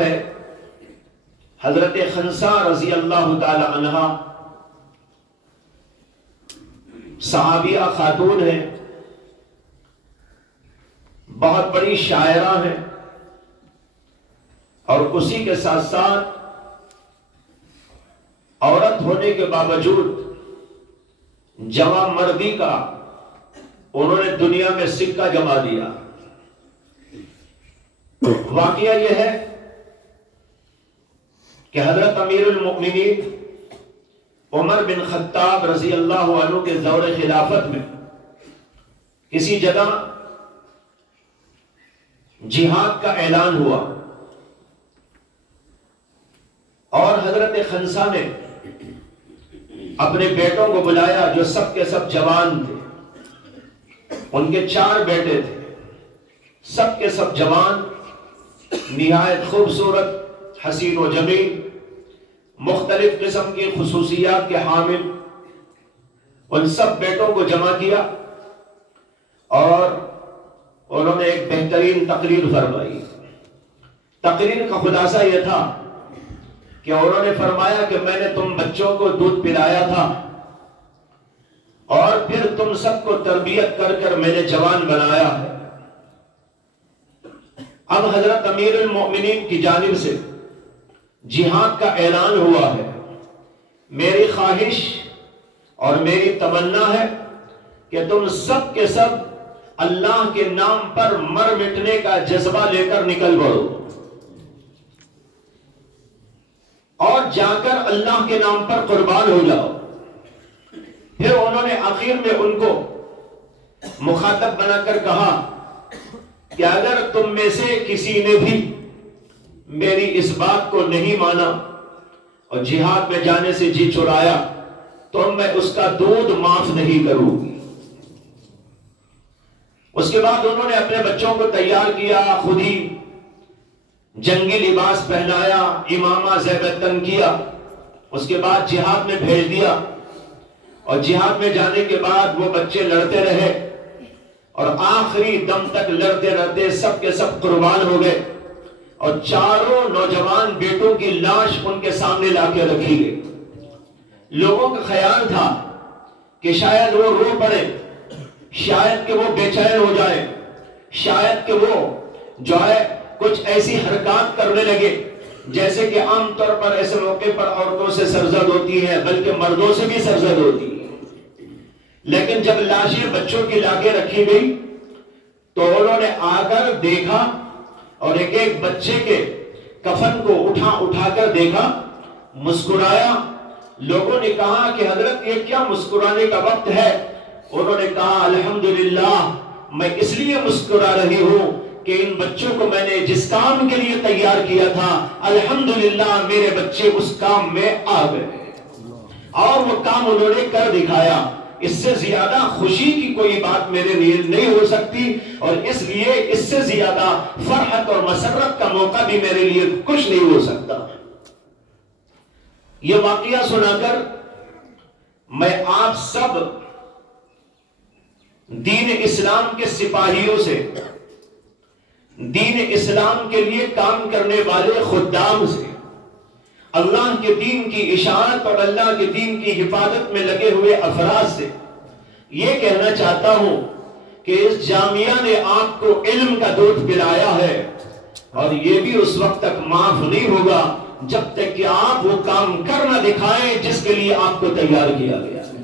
ہے حضرت خنسا رضی اللہ تعالی عنہ، صحابیہ خاتون ہیں، بہت بڑی شاعرہ ہیں، اور اسی کے ساتھ ساتھ عورت ہونے کے باوجود جوان مردی کا انہوں نے دنیا میں سکہ جما دیا۔ واقعہ یہ ہے کہ حضرت امیر المؤمنین عمر بن خطاب رضی اللہ عنہ کے دور خلافت میں کسی جگہ جہاد کا اعلان ہوا، اور حضرت خنسا نے اپنے بیٹوں کو بلایا جو سب کے سب جوان تھے۔ ان کے 4 بیٹے تھے، سب کے سب جوان، نہایت خوبصورت، حسین و جمیل، مختلف قسم کی خصوصیات کے حامل۔ ان سب بیٹوں کو جمع کیا اور انہوں نے ایک بہترین تقریر فرمائی۔ تقریر کا خلاصہ یہ تھا کہ انہوں نے فرمایا کہ میں نے تم بچوں کو دودھ پلایا تھا، اور پھر تم سب کو تربیت کر کر میں نے جوان بنایا ہے۔ اب حضرت امیر المؤمنین کی جانب سے جہاد کا اعلان ہوا ہے۔ میری خواہش اور میری تمنا ہے کہ تم سب کے سب اللہ کے نام پر مر مٹنے کا جذبہ لے کر نکل پڑو، اور جا کر اللہ کے نام پر قربان ہو جاؤ۔ پھر انہوں نے آخر میں ان کو مخاطب بنا کر کہا کہ اگر تم میں سے کسی نے بھی میری اس بات کو نہیں مانا اور جہاد میں جانے سے جی چرایا تو میں اس کا دودھ معاف نہیں کروں گی۔ اس کے بعد انہوں نے اپنے بچوں کو تیار کیا، خود ہی جنگی لباس پہنایا، امامہ زیب تن کیا، اس کے بعد جہاد میں بھیج دیا۔ اور جہاد میں جانے کے بعد وہ بچے لڑتے رہے، اور آخری دم تک لڑتے رہتے سب کے سب قربان ہو گئے، اور 4 نوجوان بیٹوں کی لاش ان کے سامنے لا کے رکھی گئی۔ لوگوں کا خیال تھا کہ شاید وہ رو پڑے، شاید کہ وہ بے چین ہو جائے، شاید کہ وہ جو ہے کچھ ایسی حرکات کرنے لگے جیسے کہ عام طور پر ایسے موقع پر عورتوں سے سرزد ہوتی ہے، بلکہ مردوں سے بھی سرزد ہوتی ہے۔ لیکن جب لاشیں بچوں کی لاگے رکھی گئی تو انہوں نے آ کر دیکھا، اور ایک ایک بچے کے کفن کو اٹھا کر دیکھا، مسکرایا۔ لوگوں نے کہا کہ حضرت یہ کیا مسکرانے کا وقت ہے؟ انہوں نے کہا الحمدللہ، میں اس لیے مسکرا رہی ہوں کہ ان بچوں کو میں نے جس کام کے لیے تیار کیا تھا، الحمدللہ میرے بچے اس کام میں آ گئے، اور وہ کام انہوں نے کر دکھایا۔ اس سے زیادہ خوشی کی کوئی بات میرے لیے نہیں ہو سکتی، اور اس لیے اس سے زیادہ فرحت اور مسرت کا موقع بھی میرے لیے کچھ نہیں ہو سکتا۔ یہ واقعہ سنا کر میں آپ سب دین اسلام کے سپاہیوں سے، دین اسلام کے لیے کام کرنے والے خدام سے، اللہ کے دین کی اشاعت اور اللہ کے دین کی حفاظت میں لگے ہوئے افراد سے یہ کہنا چاہتا ہوں کہ اس جامعہ نے آپ کو علم کا دودھ پلایا ہے، اور یہ بھی اس وقت تک معاف نہیں ہوگا جب تک کہ آپ وہ کام کر نہ دکھائیں جس کے لیے آپ کو تیار کیا گیا ہے۔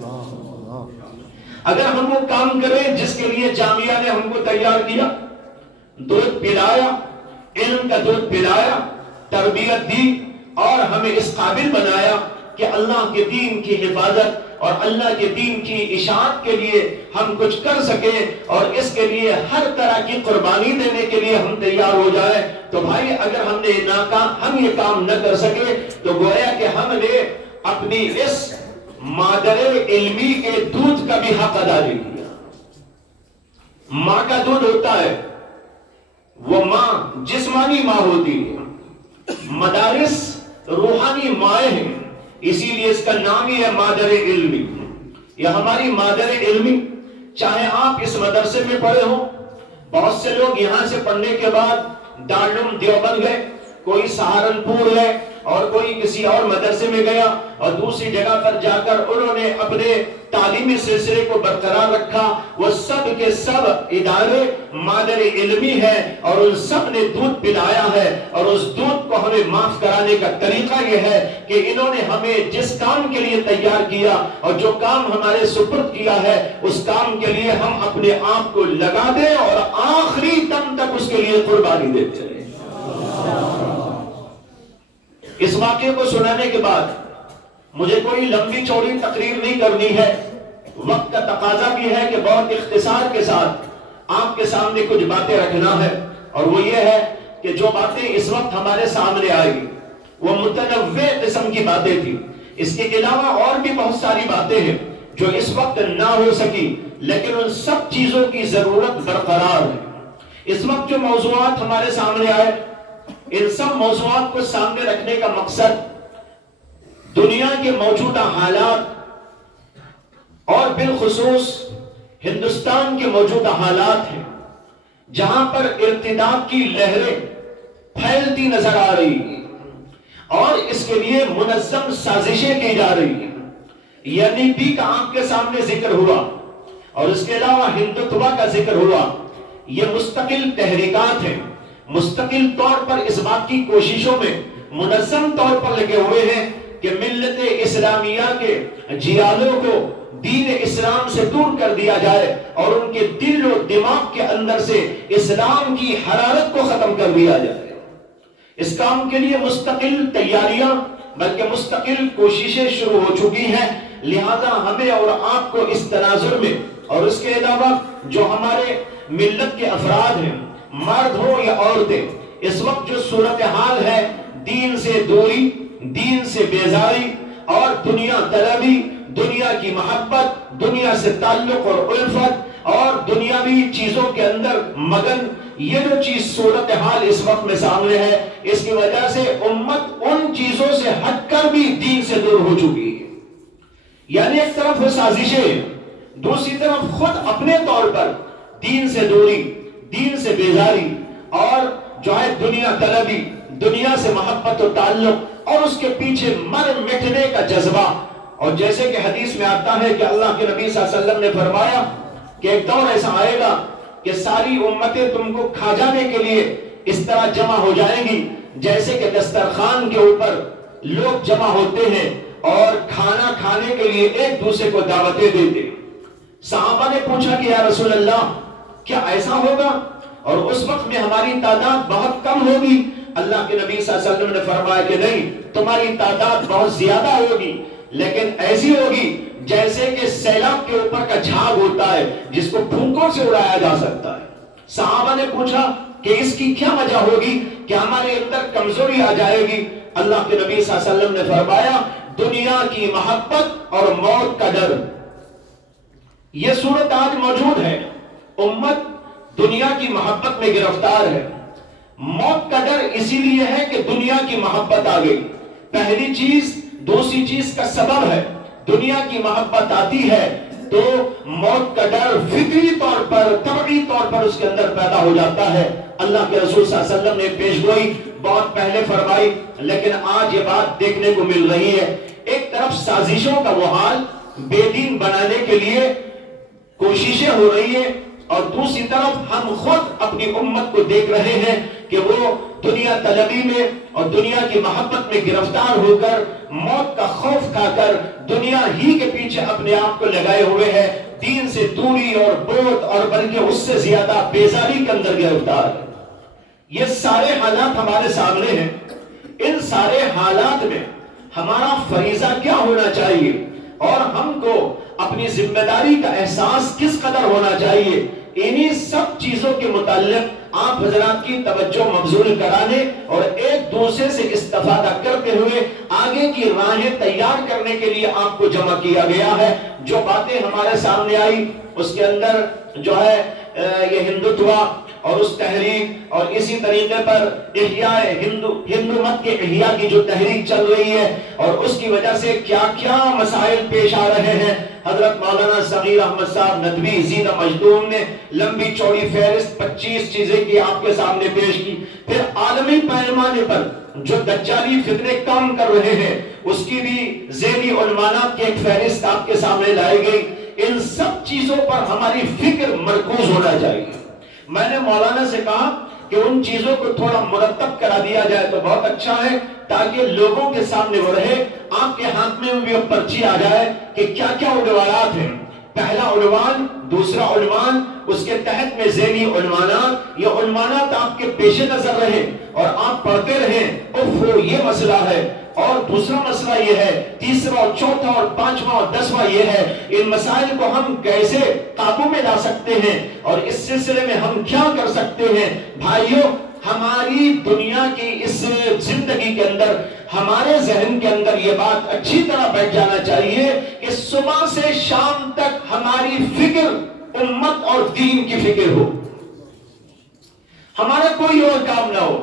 اگر ہم وہ کام کریں جس کے لیے جامعہ نے ہم کو تیار کیا، دودھ پلایا، علم کا دودھ پلایا، تربیت دی، اور ہمیں اس قابل بنایا کہ اللہ کے دین کی حفاظت اور اللہ کے دین کی اشاعت کے لیے ہم کچھ کر سکیں، اور اس کے لیے ہر طرح کی قربانی دینے کے لیے ہم تیار ہو جائیں، تو بھائی اگر ہم یہ کام نہ کر سکے تو گویا کہ ہم نے اپنی اس مادر علمی کے دودھ کا بھی حق ادا نہیں کیا۔ ماں کا دودھ ہوتا ہے، وہ ماں جسمانی ماں ہوتی ہے، مدارس روحانی مائیں ہیں، اسی لیے اس کا نام ہی ہے مادر علمی۔ یہ ہماری مادر علمی، چاہے آپ اس مدرسے میں پڑھے ہوں، بہت سے لوگ یہاں سے پڑھنے کے بعد دارالعلوم دیوبند گئے، کوئی سہارنپور ہے اور کوئی کسی اور مدرسے میں گیا اور دوسری جگہ پر جا کر انہوں نے اپنے تعلیمی سلسلے کو برقرار رکھا، وہ سب کے سب ادارے مادر علمی ہے اور ان سب نے دودھ پلایا ہے، اور اس دودھ کو ہمیں معاف کرانے کا طریقہ یہ ہے کہ انہوں نے ہمیں جس کام کے لیے تیار کیا اور جو کام ہمارے سپرد کیا ہے اس کام کے لیے ہم اپنے آپ کو لگا دیں اور آخری دم تک اس کے لیے قربانی دیتے رہیں۔ اس واقعے کو سنانے کے بعد مجھے کوئی لمبی چوڑی تقریر نہیں کرنی ہے، وقت کا تقاضا بھی ہے کہ بہت اختصار کے ساتھ آپ کے سامنے کچھ باتیں رکھنا ہے، اور وہ یہ ہے کہ جو باتیں اس وقت ہمارے سامنے آئی وہ متنوع قسم کی باتیں تھی۔ اس کے علاوہ اور بھی بہت ساری باتیں ہیں جو اس وقت نہ ہو سکی، لیکن ان سب چیزوں کی ضرورت برقرار ہے۔ اس وقت جو موضوعات ہمارے سامنے آئے، ان سب موضوعات کو سامنے رکھنے کا مقصد دنیا کے موجودہ حالات اور بالخصوص ہندوستان کے موجودہ حالات ہیں، جہاں پر ارتداد کی لہریں پھیلتی نظر آ رہی ہیں اور اس کے لیے منظم سازشیں کی جا رہی ہیں۔ یعنی پی کا آپ کے سامنے ذکر ہوا اور اس کے علاوہ ہندوتوا کا ذکر ہوا، یہ مستقل تحریکات ہیں، مستقل طور پر اس بات کی کوششوں میں منظم طور پر لگے ہوئے ہیں کہ ملت اسلامیہ کے جیالوں کو دین اسلام سے دور کر دیا جائے اور ان کے دل و دماغ کے اندر سے اسلام کی حرارت کو ختم کر دیا جائے۔ اس کام کے لیے مستقل تیاریاں بلکہ مستقل کوششیں شروع ہو چکی ہیں، لہذا ہمیں اور آپ کو اس تناظر میں اور اس کے علاوہ جو ہمارے ملت کے افراد ہیں، مرد ہو یا عورتیں، اس وقت جو صورتحال ہے دین سے دوری، دین سے بیزاری اور دنیا طلبی، دنیا کی محبت، دنیا سے تعلق اور الفت اور دنیاوی چیزوں کے اندر مگن، یہ جو چیز صورتحال اس وقت میں سامنے ہے، اس کی وجہ سے امت ان چیزوں سے ہٹ کر بھی دین سے دور ہو چکی ہے۔ یعنی ایک طرف وہ سازشیں، دوسری طرف خود اپنے طور پر دین سے دوری، دین سے بیزاری اور جو ہے دنیا طلبی، دنیا سے محبت و تعلق اور اس کے پیچھے مر مٹنے کا جذبہ۔ اور جیسے کہ حدیث میں آتا ہے کہ اللہ کے نبی صلی اللہ علیہ وسلم نے فرمایا کہ ایک دور ایسا آئے گا کہ ساری امتیں تم کو کھا جانے کے لیے اس طرح جمع ہو جائیں گی جیسے کہ دسترخوان کے اوپر لوگ جمع ہوتے ہیں اور کھانا کھانے کے لیے ایک دوسرے کو دعوتیں دیتے۔ صحابہ نے پوچھا کہ یا رسول اللہ کیا ایسا ہوگا؟ اور اس وقت میں ہماری تعداد بہت کم ہوگی۔ اللہ کے نبی صلی اللہ علیہ وسلم نے فرمایا کہ نہیں، تمہاری تعداد بہت زیادہ ہوگی، لیکن ایسی ہوگی جیسے کہ سیلاب کے اوپر کا جھاگ ہوتا ہے جس کو پھونکوں سے اڑایا جا سکتا ہے۔ صحابہ نے پوچھا کہ اس کی کیا وجہ ہوگی کہ ہمارے اندر کمزوری آ جائے گی؟ اللہ کے نبی صلی اللہ علیہ وسلم نے فرمایا دنیا کی محبت اور موت کا ڈر۔ یہ صورت آج موجود ہے، امت دنیا کی محبت میں گرفتار ہے۔ موت کا ڈر اسی لیے ہے کہ دنیا کی محبت آ گئی، پہلی چیز دوسری چیز کا سبب ہے۔ دنیا کی محبت آتی ہے تو موت کا ڈر فطری طور پر، طبعی طور پر اس کے اندر پیدا ہو جاتا ہے۔ اللہ کے رسول صلی اللہ علیہ وسلم نے پیشگوئی بہت پہلے فرمائی، لیکن آج یہ بات دیکھنے کو مل رہی ہے۔ ایک طرف سازشوں کا وہ حال بے دین بنانے کے لیے کوششیں ہو رہی ہیں، اور دوسری طرف ہم خود اپنی امت کو دیکھ رہے ہیں کہ وہ دنیا طلبی میں اور دنیا کی محبت میں گرفتار ہو کر، موت کا خوف کھا کر دنیا ہی کے پیچھے اپنے آپ کو لگائے ہوئے ہیں، دین سے دوری اور بعد اور بلکہ اس سے زیادہ بیزاری کے اندر گرفتار ہے۔ یہ سارے حالات ہمارے سامنے ہیں۔ ان سارے حالات میں ہمارا فریضہ کیا ہونا چاہیے اور ہم کو اپنی ذمہ داری کا احساس کس قدر ہونا چاہیے، انہی سب چیزوں کے متعلق آپ حضرات کی توجہ مبذول کرانے اور ایک دوسرے سے استفادہ کرتے ہوئے آگے کی راہیں تیار کرنے کے لیے آپ کو جمع کیا گیا ہے۔ جو باتیں ہمارے سامنے آئی اس کے اندر جو ہے یہ ہندوتوا اور اس تحریک اور اسی طریقے پر احیاء ہندو مت کے احیاء کی جو تحریک چل رہی ہے اور اس کی وجہ سے کیا کیا مسائل پیش آ رہے ہیں، حضرت مولانا صغیر احمد صاحب ندوی زینہ مجدوم نے لمبی چوڑی فہرست 25 چیزیں کی آپ کے سامنے پیش کی۔ پھر عالمی پیمانے پر جو دجالی فتنے کام کر رہے ہیں اس کی بھی ذیلی عنوانات کی ایک فہرست آپ کے سامنے لائی گئی۔ ان سب چیزوں پر ہماری فکر مرکوز ہونا چاہیے۔ میں نے مولانا سے کہا کہ ان چیزوں کو تھوڑا مرتب کرا دیا جائے تو بہت اچھا ہے، تاکہ لوگوں کے سامنے وہ رہے، آپ کے ہاتھ میں بھی پرچی آ جائے کہ کیا کیا عنوانات ہیں، پہلا عنوان، دوسرا عنوان، اس کے تحت میں ذیلی عنوانات، یہ عنوانات آپ کے پیش نظر رہیں اور آپ پڑھتے رہیں اوہ یہ مسئلہ ہے اور دوسرا مسئلہ یہ ہے، تیسرا اور چوتھا اور پانچواں اور 10واں یہ ہے۔ ان مسائل کو ہم کیسے قابو میں لا سکتے ہیں اور اس سلسلے میں ہم کیا کر سکتے ہیں؟ بھائیو، ہماری دنیا کی اس زندگی کے اندر ہمارے ذہن کے اندر یہ بات اچھی طرح بیٹھ جانا چاہیے کہ صبح سے شام تک ہماری فکر امت اور دین کی فکر ہو، ہمارا کوئی اور کام نہ ہو۔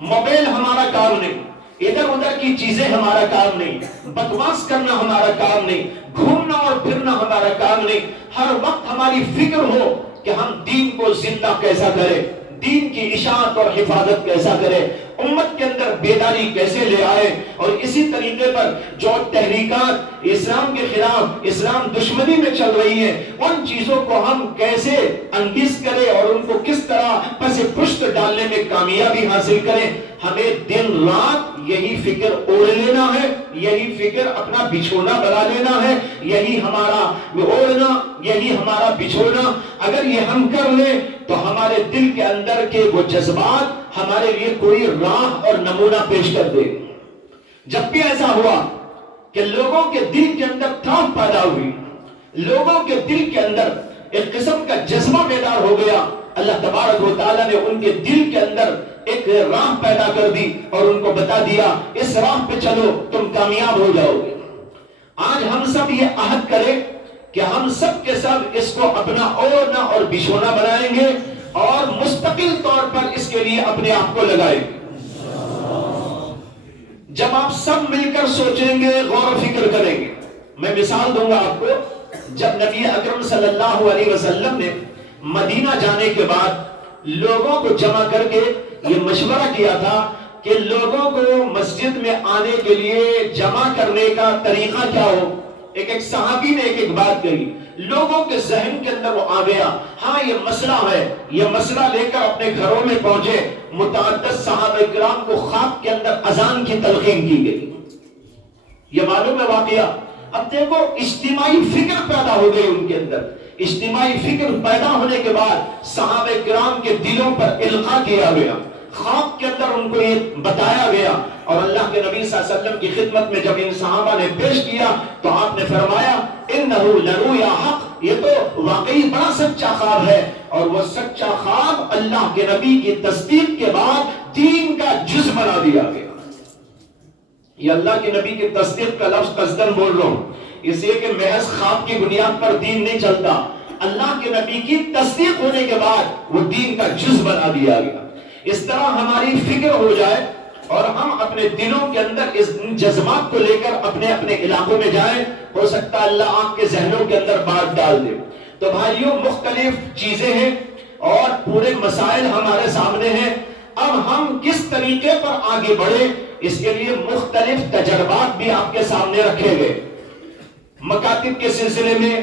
موبائل ہمارا کام نہیں، ادھر ادھر کی چیزیں ہمارا کام نہیں، بکواس کرنا ہمارا کام نہیں، گھومنا اور پھرنا ہمارا کام نہیں۔ ہر وقت ہماری فکر ہو کہ ہم دین کو زندہ کیسا کریں، دین کی اشاعت اور حفاظت کیسا کرے، امت کے اندر بیداری کیسے لے آئے، اور اسی طریقے پر جو تحریکات اسلام کے خلاف، اسلام دشمنی میں چل رہی ہیں، ان چیزوں کو ہم کیسے انگیز کریں اور ان کو کس طرح پس پشت ڈالنے میں کامیابی حاصل کریں۔ ہمیں دن رات یہی فکر اوڑھ لینا ہے، یہی فکر اپنا بچھونا بنا لینا ہے، یہی ہمارا اوڑھنا، یہی ہمارا بچھونا۔ اگر یہ ہم کر لیں تو ہمارے دل کے اندر کے وہ جذبات ہمارے لیے کوئی راہ اور نمونہ پیش کر دے۔ جب بھی ایسا ہوا کہ لوگوں کے دل کے اندر تڑپ پیدا ہوئی، لوگوں کے دل کے اندر ایک قسم کا جذبہ بیدار ہو گیا، اللہ تبارک و تعالیٰ نے ان کے دل کے اندر ایک راہ پیدا کر دی اور ان کو بتا دیا اس راہ پہ چلو تم کامیاب ہو جاؤ گے۔ آج ہم سب یہ عہد کریں کہ ہم سب کے سب اس کو اپنا اوڑھنا اور بچھونا بنائیں گے اور مستقل طور پر اس کے لیے اپنے آپ کو لگائیں گے۔ جب آپ سب مل کر سوچیں گے، غور و فکر کریں گے، میں مثال دوں گا آپ کو۔ جب نبی اکرم صلی اللہ علیہ وسلم نے مدینہ جانے کے بعد لوگوں کو جمع کر کے یہ مشورہ کیا تھا کہ لوگوں کو مسجد میں آنے کے لیے جمع کرنے کا طریقہ کیا ہو، ایک صحابی نے ایک بات کہی، لوگوں کے ذہن کے اندر وہ آ گیا، ہاں یہ مسئلہ ہے، یہ مسئلہ لے کر اپنے گھروں میں پہنچے۔ متعدد صحابہ کرام کو خواب کے اندر اذان کی تلقین کی گئی، یہ معلوم ہے واقعہ۔ اب دیکھو اجتماعی فکر پیدا ہو گئی ان کے اندر، اجتماعی فکر پیدا ہونے کے بعد صحابہ کرام کے دلوں پر القاء کیا گیا، خواب کے اندر ان کو یہ بتایا گیا، اور اللہ کے نبی صلی اللہ علیہ وسلم کی خدمت میں جب ان صحابہ نے پیش کیا تو آپ نے فرمایا انہو لرؤیا حق، یہ تو واقعی بڑا سچا خواب ہے، اور وہ سچا خواب اللہ کے نبی کی تصدیق کے بعد دین کا جز بنا دیا گیا۔ یہ اللہ کے نبی کی تصدیق کا لفظ قصداً بول رہا ہوں، اس لیے کہ محض خواب کی بنیاد پر دین نہیں چلتا، اللہ کے نبی کی تصدیق ہونے کے بعد وہ دین کا جز بنا دیا گیا۔ اس طرح ہماری فکر ہو جائے اور ہم اپنے دلوں کے اندر اس جذبات کو لے کر اپنے اپنے علاقوں میں جائیں، ہو سکتا ہے اللہ آپ کے ذہنوں کے اندر بات ڈال دے۔ تو بھائیوں، مختلف چیزیں ہیں اور پورے مسائل ہمارے سامنے ہیں، اب ہم کس طریقے پر آگے بڑھیں اس کے لیے مختلف تجربات بھی آپ کے سامنے رکھے گئے۔ مکاتب کے سلسلے میں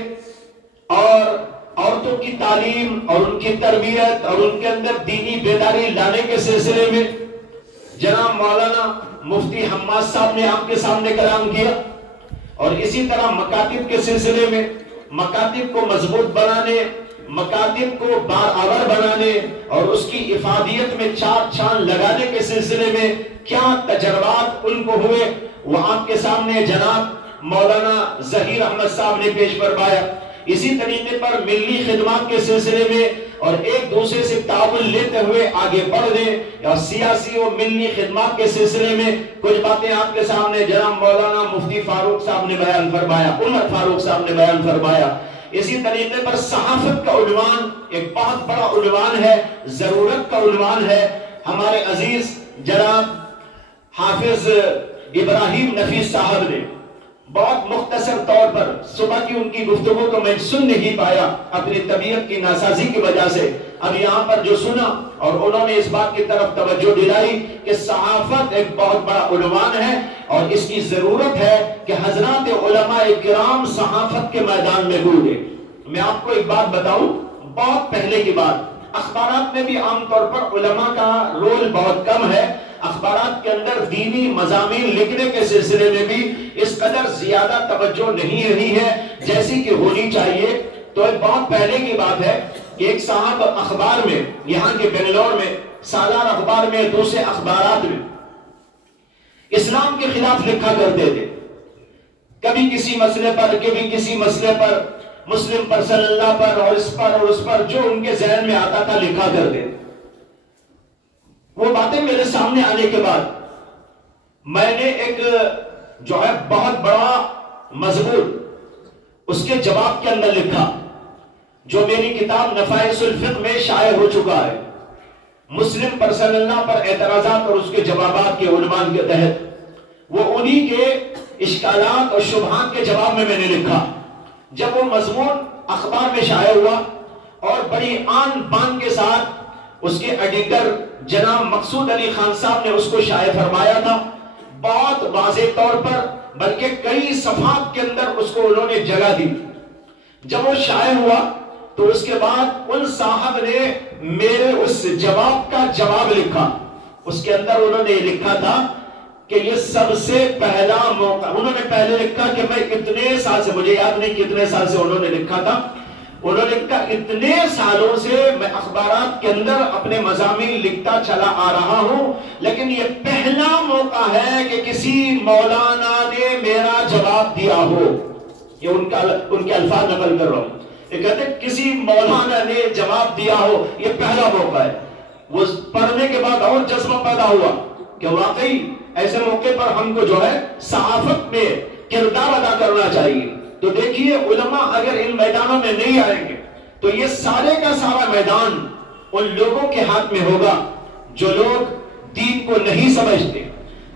اور عورتوں کی تعلیم اور ان کی تربیت اور ان کے اندر دینی بیداری لانے کے سلسلے میں جناب مولانا مفتی حماد صاحب نے آپ کے سامنے کلام کیا، اور اسی طرح مکاتب کے سلسلے میں مکاتب کو مضبوط بنانے، مکاتب کو بارآور بنانے اور اس کی افادیت میں چار چاند لگانے کے سلسلے میں کیا تجربات ان کو ہوئے، وہ آپ کے سامنے جناب مولانا ظہیر احمد صاحب نے پیش فرمایا۔ اسی طریقے پر ملی خدمات کے سلسلے میں اور ایک دوسرے سے تعاون لیتے ہوئے آگے بڑھنے اور سیاسی و ملی خدمات کے سلسلے میں کچھ باتیں آپ کے سامنے جناب مولانا مفتی فاروق صاحب نے بیان فرمایا، عمر فاروق صاحب نے بیان فرمایا۔ اسی طریقے پر صحافت کا عنوان ایک بہت بڑا عنوان ہے، ضرورت کا عنوان ہے۔ ہمارے عزیز جناب حافظ ابراہیم نفیس صاحب نے بہت مختصر طور پر، صبح کی ان کی گفتگو تو میں سن نہیں پایا اپنی طبیعت کی ناسازی کی وجہ سے، اب یہاں پر جو سنا اور انہوں نے اس بات کی طرف توجہ دلائی کہ صحافت ایک بہت بڑا عنوان ہے اور اس کی ضرورت ہے کہ حضرات علماء کرام صحافت کے میدان میں کودے۔ میں آپ کو ایک بات بتاؤں، بہت پہلے کی بات، اخبارات میں بھی عام طور پر علماء کا رول بہت کم ہے، اخبارات کے اندر دینی مضامین لکھنے کے سلسلے میں بھی اس قدر زیادہ توجہ نہیں رہی ہے جیسی کہ ہونی چاہیے۔ تو ایک بہت پہلے کی بات ہے کہ ایک صاحب اخبار میں، یہاں کے بنگلور میں، سالار اخبار میں، دوسرے اخبارات میں اسلام کے خلاف لکھا کرتے تھے، کبھی کسی مسئلے پر، کبھی کسی مسئلے پر، مسلم پر، صلی اللہ پر اور اس پر اور اس پر، جو ان کے ذہن میں آتا تھا لکھا کرتے تھے۔ وہ باتیں میرے سامنے آنے کے بعد میں نے ایک جو ہے بہت بڑا مضمون اس کے جواب کے اندر لکھا، جو میری کتاب نفائس الفقہ میں شائع ہو چکا ہے، مسلم پر، صلی اللہ پر اعتراضات اور اس کے جوابات کے عنوان کے تحت۔ وہ انہی کے اشکالات اور شبہات کے جواب میں نے لکھا۔ جب وہ مضمون اخبار میں شائع ہوا اور بڑی آن بان کے ساتھ اس کے ایڈیٹر جناب مقصود علی خان صاحب نے اس کو شائع فرمایا تھا، بہت واضح طور پر، بلکہ کئی صفحات کے اندر اس کو انہوں نے جگہ دی۔ جب وہ شائع ہوا تو اس کے بعد ان صاحب نے میرے اس جواب کا جواب لکھا۔ اس کے اندر انہوں نے لکھا تھا کہ یہ سب سے پہلا موقع، انہوں نے پہلے لکھا کہ میں اتنے سال سے، مجھے یاد نہیں کتنے سال سے انہوں نے لکھا تھا، انہوں نے کہا اتنے سالوں سے میں اخبارات کے اندر اپنے مضامین لکھتا چلا آ رہا ہوں، لیکن یہ پہلا موقع ہے کہ کسی مولانا نے میرا جواب دیا ہو۔ یہ ان کے الفاظ نقل کر رہا ہوں، یہ کہتے ہیں کسی مولانا نے جواب دیا ہو، یہ پہلا موقع ہے۔ وہ پڑھنے کے بعد اور جذبہ پیدا ہوا کہ واقعی ایسے موقع پر ہم کو جو ہے صحافت میں کردار ادا کرنا چاہیے۔ تو دیکھیے علماء اگر ان میدانوں میں نہیں آئیں گے تو یہ سارے کا سارا میدان ان لوگوں کے ہاتھ میں ہوگا جو لوگ دین کو نہیں سمجھتے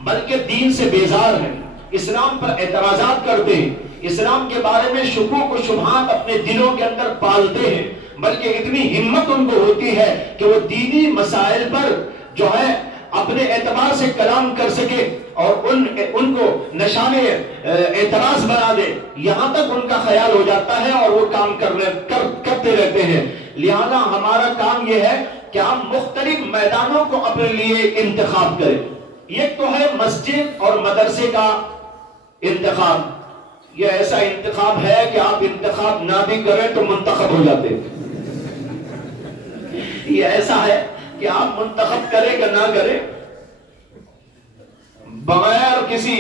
بلکہ دین سے بیزار ہیں، اسلام پر اعتراضات کرتے ہیں، اسلام کے بارے میں شکوک و شبہات اپنے دلوں کے اندر پالتے ہیں، بلکہ اتنی ہمت ان کو ہوتی ہے کہ وہ دینی مسائل پر جو ہے اپنے اعتبار سے کلام کر سکے اور ان کو نشان اعتراض بنا دے، یہاں تک ان کا خیال ہو جاتا ہے اور وہ کام کرتے رہتے ہیں۔ لہذا ہمارا کام یہ ہے کہ ہم مختلف میدانوں کو اپنے لیے انتخاب کریں۔ یہ تو ہے مسجد اور مدرسے کا انتخاب، یہ ایسا انتخاب ہے کہ آپ انتخاب نہ بھی کریں تو منتخب ہو جاتے ہیں۔ یہ ایسا ہے کہ آپ منتخب کریں کہ نہ کریں، بغیر کسی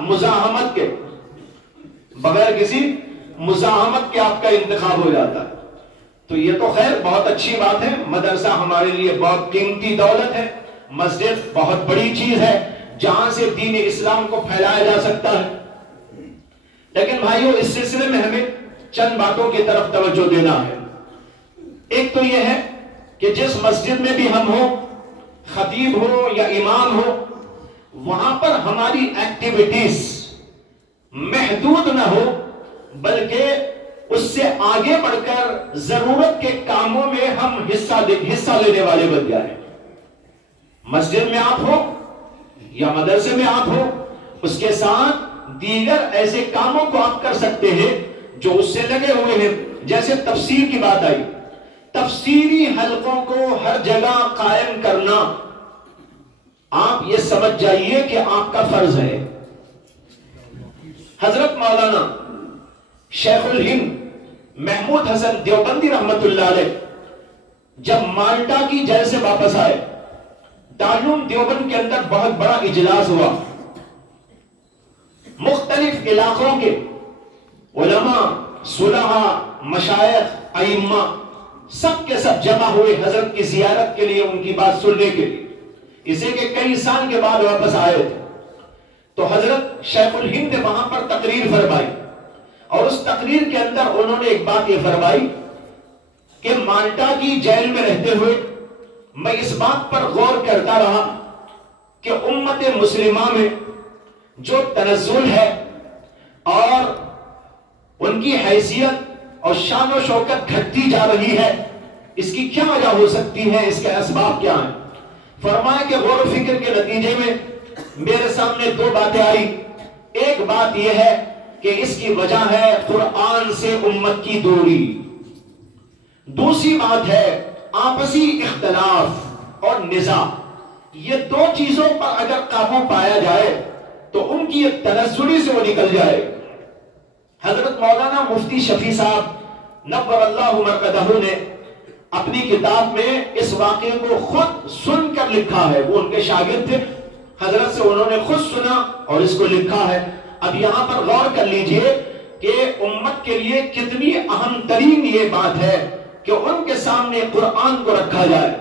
مزاحمت کے، بغیر کسی مزاحمت کے آپ کا انتخاب ہو جاتا ہے۔ تو یہ تو خیر بہت اچھی بات ہے، مدرسہ ہمارے لیے بہت قیمتی دولت ہے، مسجد بہت بڑی چیز ہے جہاں سے دین اسلام کو پھیلایا جا سکتا ہے۔ لیکن بھائیو اس سلسلے میں ہمیں چند باتوں کی طرف توجہ دینا ہے۔ ایک تو یہ ہے کہ جس مسجد میں بھی ہم ہوں، خطیب ہو یا امام ہو، وہاں پر ہماری ایکٹیویٹیز محدود نہ ہو بلکہ اس سے آگے بڑھ کر ضرورت کے کاموں میں ہم حصہ لینے والے بن جائیں۔ مسجد میں آپ ہو یا مدرسے میں آپ ہو، اس کے ساتھ دیگر ایسے کاموں کو آپ کر سکتے ہیں جو اس سے لگے ہوئے ہیں۔ جیسے تفسیر کی بات آئی، تفسیری حلقوں کو ہر جگہ قائم کرنا، آپ یہ سمجھ جائیے کہ آپ کا فرض ہے۔ حضرت مولانا شیخ الہند محمود حسن دیوبندی رحمت اللہ علیہ جب مالٹا کی جیل سے واپس آئے، دارالعلوم دیوبند کے اندر بہت بڑا اجلاس ہوا، مختلف علاقوں کے علماء، صلحاء، مشائخ، ائمہ سب کے سب جمع ہوئے حضرت کی زیارت کے لیے، ان کی بات سننے کے لیے۔ اسے کہ کئی سال کے بعد واپس آئے تھے تو حضرت شیخ الہند نے وہاں پر تقریر فرمائی اور اس تقریر کے اندر انہوں نے ایک بات یہ فرمائی کہ مالٹا کی جیل میں رہتے ہوئے میں اس بات پر غور کرتا رہا کہ امت مسلمہ میں جو تنزل ہے اور ان کی حیثیت اور شان و شوکت گھٹتی جا رہی ہے، اس کی کیا وجہ ہو سکتی ہے، اس کے اسباب کیا ہیں؟ فرمایا کہ غور و فکر کے نتیجے میں میرے سامنے دو باتیں آئی۔ ایک بات یہ ہے کہ اس کی وجہ ہے قرآن سے امت کی دوری، دوسری بات ہے آپسی اختلاف اور نزاع۔ یہ دو چیزوں پر اگر قابو پایا جائے تو ان کی تنزلی سے وہ نکل جائے۔ حضرت مولانا مفتی شفیع صاحب نور اللہ مرقدہ نے اپنی کتاب میں اس واقعے کو خود سن کر لکھا ہے، وہ ان کے شاگرد تھے، حضرت سے انہوں نے خود سنا اور اس کو لکھا ہے۔ اب یہاں پر غور کر لیجئے کہ امت کے لیے کتنی اہم ترین یہ بات ہے کہ ان کے سامنے قرآن کو رکھا جائے۔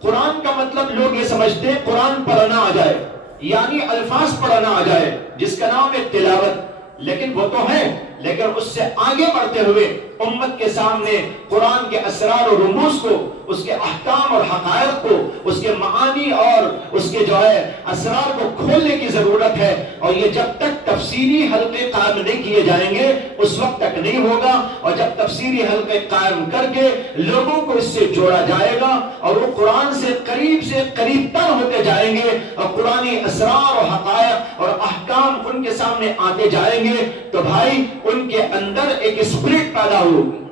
قرآن کا مطلب لوگ یہ سمجھتے ہیں قرآن پڑھنا آ جائے، یعنی الفاظ پڑھنا آ جائے جس کا نام ہے تلاوت، لیکن وہ تو ہے، لیکن اس سے آگے بڑھتے ہوئے امت کے سامنے قرآن کے اسرار و رموز کو، اس کے احکام اور حقائق کو، اس کے معانی اور اس کے جو ہے اسرار کو کھولنے کی ضرورت ہے، اور یہ جب تک تفسیری حلقے قائم نہیں کیے جائیں گے اس وقت تک نہیں ہوگا، اور جب تفسیری حلقے قائم کر کے لوگوں کو اس سے جوڑا جائے گا اور وہ قرآن سے قریب تر ہوتے جائیں گے اور قرآنی اسرار اور حقائق اور احکام ان کے سامنے آتے جائیں گے تو بھائی ان کے اندر ایک اسپرٹ پیدا ہوگی۔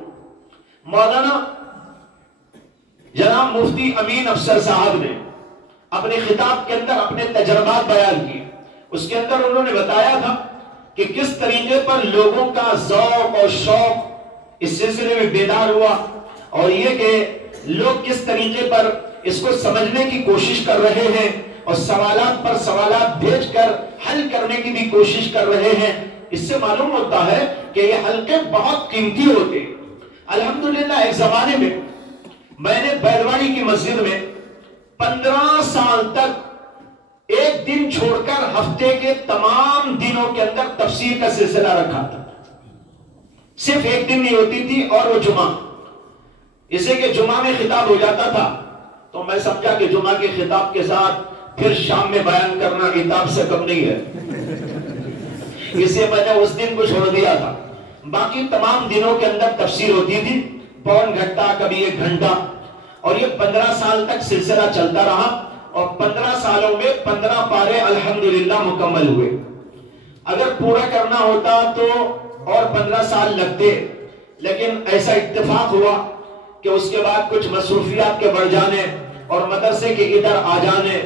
مولانا جناب مفتی امین افسر صاحب نے اپنے خطاب کے اندر اپنے تجربات بیان کیے، اس کے اندر انہوں نے بتایا تھا کہ کس طریقے پر لوگوں کا ذوق اور شوق اس سلسلے میں بیدار ہوا، اور یہ کہ لوگ کس طریقے پر اس کو سمجھنے کی کوشش کر رہے ہیں اور سوالات پر سوالات بھیج کر حل کرنے کی بھی کوشش کر رہے ہیں۔ اس سے معلوم ہوتا ہے کہ یہ حلقے بہت قیمتی ہوتے ہیں۔ الحمدللہ ایک زمانے میں نے بیدواڑی کی مسجد میں 15 سال تک ایک دن چھوڑ کر ہفتے کے تمام دنوں کے اندر تفسیر کا سلسلہ رکھا تھا، صرف ایک دن نہیں ہوتی تھی اور وہ جمعہ، اسے کہ جمعہ میں خطاب ہو جاتا تھا تو میں سمجھا کہ جمعہ کے خطاب کے ساتھ پھر شام میں بیان کرنا عتاب سے کم نہیں ہے، اسے میں نے اس دن کو چھوڑ دیا تھا۔ باقی تمام دنوں کے اندر تفسیر ہوتی تھی، پون گھنٹہ کبھی 1 گھنٹہ، اور یہ 15 سال تک سلسلہ چلتا رہا، اور 15 سالوں میں 15 پارے الحمدللہ مکمل ہوئے۔ اگر پورا کرنا ہوتا تو اور 15 سال لگتے، لیکن ایسا اتفاق ہوا کہ اس کے بعد کچھ مصروفیات کے بڑھ جانے اور مدرسے کے ادھر آ جانے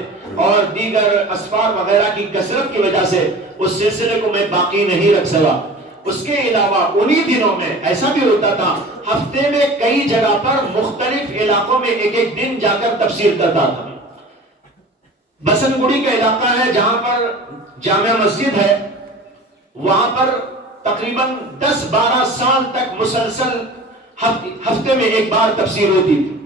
اور دیگر اسفار وغیرہ کی کثرت کی وجہ سے اس سلسلے کو میں باقی نہیں رکھ سکا۔ اس کے علاوہ انہی دنوں میں ایسا بھی ہوتا تھا ہفتے میں کئی جگہ پر مختلف علاقوں میں ایک دن جا کر تفسیر کرتا تھا۔ بسن گڑی کا علاقہ ہے جہاں پر جامع مسجد ہے، وہاں پر تقریباً 10-12 سال تک مسلسل ہفتے میں ایک بار تفسیر ہوتی تھی۔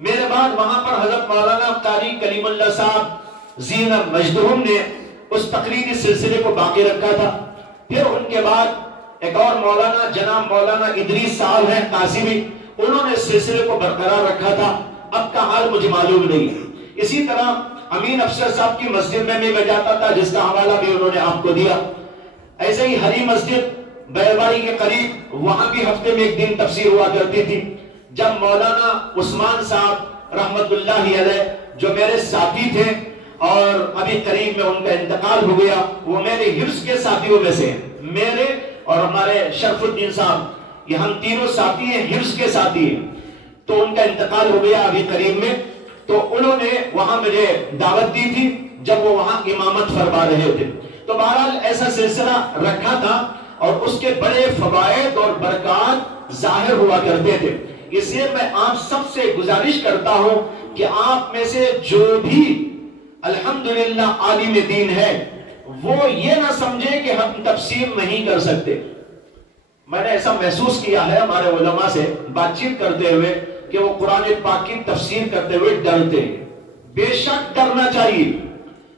میرے بعد وہاں پر حضرت مولانا قاری کلیم اللہ صاحب زینب مجدہم نے اس تقریری سلسلے کو باقی رکھا تھا۔ پھر ان کے بعد ایک اور مولانا جناب مولانا ادریس صاحب ہیں قاسمی، انہوں نے اس سلسلے کو برقرار رکھا تھا، اب کا حال مجھے معلوم نہیں ہے۔ اسی طرح امین افسر صاحب کی مسجد میں بھی جاتا تھا جس کا حوالہ بھی انہوں نے آپ کو دیا۔ ایسے ہی ہری مسجد بیلواڑی کے قریب، وہاں بھی ہفتے میں 1 دن تفسیر ہوا کرتی تھی۔ جب مولانا عثمان صاحب رحمت اللہ علیہ جو میرے ساتھی تھے اور ابھی قریب میں ان کا انتقال ہو گیا، وہ میرے حفظ کے ساتھیوں میں سے ہیں، میرے اور ہمارے شرف الدین صاحب، یہ ہم تینوں ساتھی ہیں، حفظ کے ساتھی ہیں، تو ان کا انتقال ہو گیا ابھی قریب میں، تو انہوں نے وہاں مجھے دعوت دی تھی جب وہ وہاں امامت فرما رہے تھے۔ تو بہرحال ایسا سلسلہ رکھا تھا اور اس کے بڑے فوائد اور برکات ظاہر ہوا کرتے تھے۔ اس لیے میں آپ سب سے گزارش کرتا ہوں کہ آپ میں سے جو بھی الحمدللہ عالم دین ہے وہ یہ نہ سمجھے کہ ہم تفسیر نہیں کر سکتے۔ میں نے ایسا محسوس کیا ہے ہمارے علماء سے بات چیت کرتے ہوئے کہ وہ قرآن پاک کی تفسیر کرتے ہوئے ڈرتے ہیں۔ بے شک ڈرنا چاہیے،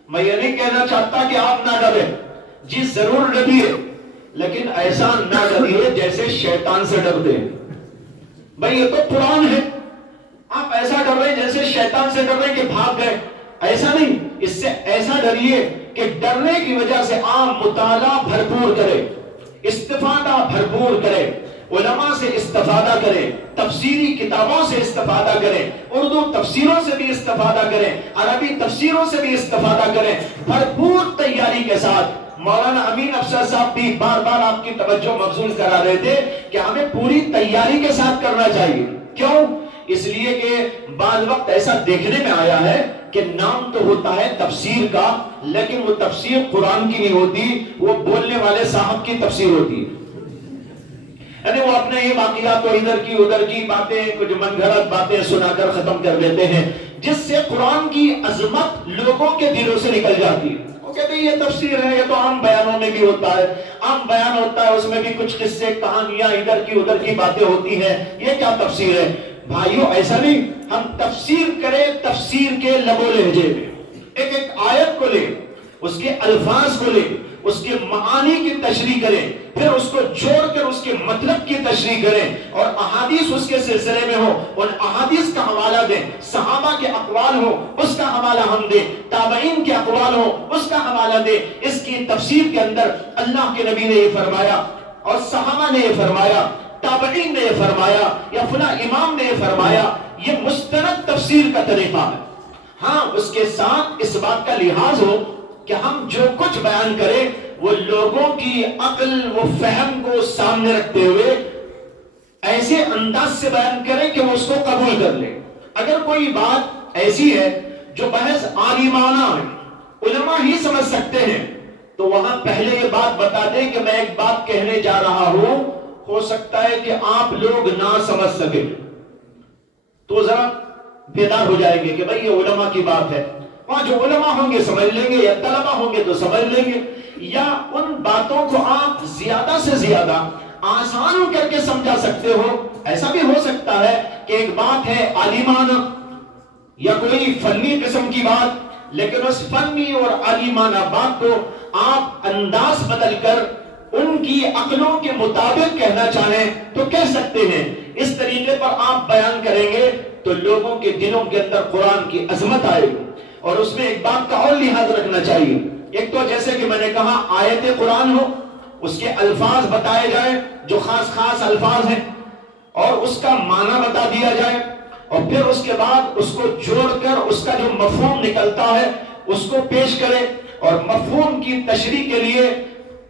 میں یہ نہیں کہنا چاہتا کہ آپ نہ ڈریں، جی ضرور ڈریے، لیکن ایسا نہ ڈریے جیسے شیطان سے ڈرتے ہیں. بھائی یہ تو قرآن ہے، آپ ایسا ڈر رہے جیسے شیطان سے ڈر رہے کہ بھاگ گئے. ایسا نہیں، اس سے ایسا ڈریے کہ ڈرنے کی وجہ سے آپ مطالعہ بھرپور کریں، استفادہ بھرپور کریں، علماء سے استفادہ کریں، تفسیری کتابوں سے استفادہ کریں، اردو تفسیروں سے بھی استفادہ کریں، عربی تفسیروں سے بھی استفادہ کریں، بھرپور تیاری کے ساتھ. مولانا امین افسر صاحب بھی بار بار آپ کی توجہ مبذول کرا رہے تھے کہ ہمیں پوری تیاری کے ساتھ کرنا چاہیے. کیوں؟ اس لیے کہ بعض وقت ایسا دیکھنے میں آیا ہے کہ نام تو ہوتا ہے تفسیر کا، لیکن وہ تفسیر قرآن کی نہیں ہوتی، وہ بولنے والے صاحب کی تفسیر ہوتی ہے. یعنی وہ اپنے یہ واقعات اور ادھر کی باتیں، کچھ من گھڑت باتیں سنا کر ختم کر دیتے ہیں، جس سے قرآن کی عظمت لوگوں کے دلوں سے نکل جاتی ہے. وہ کہتے ہیں یہ تفسیر ہے، یہ تو عام بیانوں میں بھی ہوتا ہے، عام بیان ہوتا ہے، اس میں بھی کچھ قصے کہانیاں ادھر کی باتیں ہوتی ہیں، یہ کیا تفسیر ہے؟ بھائیو ایسا نہیں، ہم تفسیر کریں تفسیر کے لب و لہجے میں، ایک ایک آیت کو لیں، اس کے الفاظ کو لیں، اس کے معانی کی تشریح کریں، پھر اس کو جوڑ کر اس کے مطلب کی تشریح کریں، اور احادیث اس کے سلسلے میں ہو، ان احادیث کا حوالہ دیں، صحابہ کے اقوال ہو اس کا حوالہ ہم دیں، تابعین کے اقوال ہو اس کا حوالہ دیں. اس کی تفسیر کے اندر اللہ کے نبی نے یہ فرمایا اور صحابہ نے یہ فرمایا، تابعین نے یہ فرمایا، یا فلاں امام نے یہ فرمایا، یہ مستند تفسیر کا طریقہ ہے. ہاں اس کے ساتھ اس بات کا لحاظ ہو کہ ہم جو کچھ بیان کریں وہ لوگوں کی عقل و فہم کو سامنے رکھتے ہوئے ایسے انداز سے بیان کریں کہ وہ اس کو قبول کر لیں. اگر کوئی بات ایسی ہے جو بحث عالمانہ ہے، علماء ہی سمجھ سکتے ہیں، تو وہاں پہلے یہ بات بتا دیں کہ میں ایک بات کہنے جا رہا ہوں، ہو سکتا ہے کہ آپ لوگ نہ سمجھ سکیں، تو ذرا بیدار ہو جائیں گے کہ بھئی یہ علماء کی بات ہے. وہاں جو علماء ہوں گے سمجھ لیں گے، یا طلبہ ہوں گے تو سمجھ لیں گے، یا ان باتوں کو آپ زیادہ سے زیادہ آسان کر کے سمجھا سکتے ہو. ایسا بھی ہو سکتا ہے کہ ایک بات ہے عالمانہ یا کوئی فنی قسم کی بات، لیکن اس فنی اور عالمانہ بات کو آپ انداز بدل کر ان کی عقلوں کے مطابق کہنا چاہیں تو کہہ سکتے ہیں. اس طریقے پر آپ بیان کریں گے تو لوگوں کے دلوں کے اندر قرآن کی عظمت آئے گی. اور اس میں ایک بات کا اور لحاظ رکھنا چاہیے، ایک تو جیسے کہ میں نے کہا آیت قرآن ہو، اس کے الفاظ بتائے جائیں جو خاص الفاظ ہیں، اور اس کا معنی بتا دیا جائے، اور پھر اس کے بعد اس کو جوڑ کر اس کا جو مفہوم نکلتا ہے اس کو پیش کریں. اور مفہوم کی تشریح کے لیے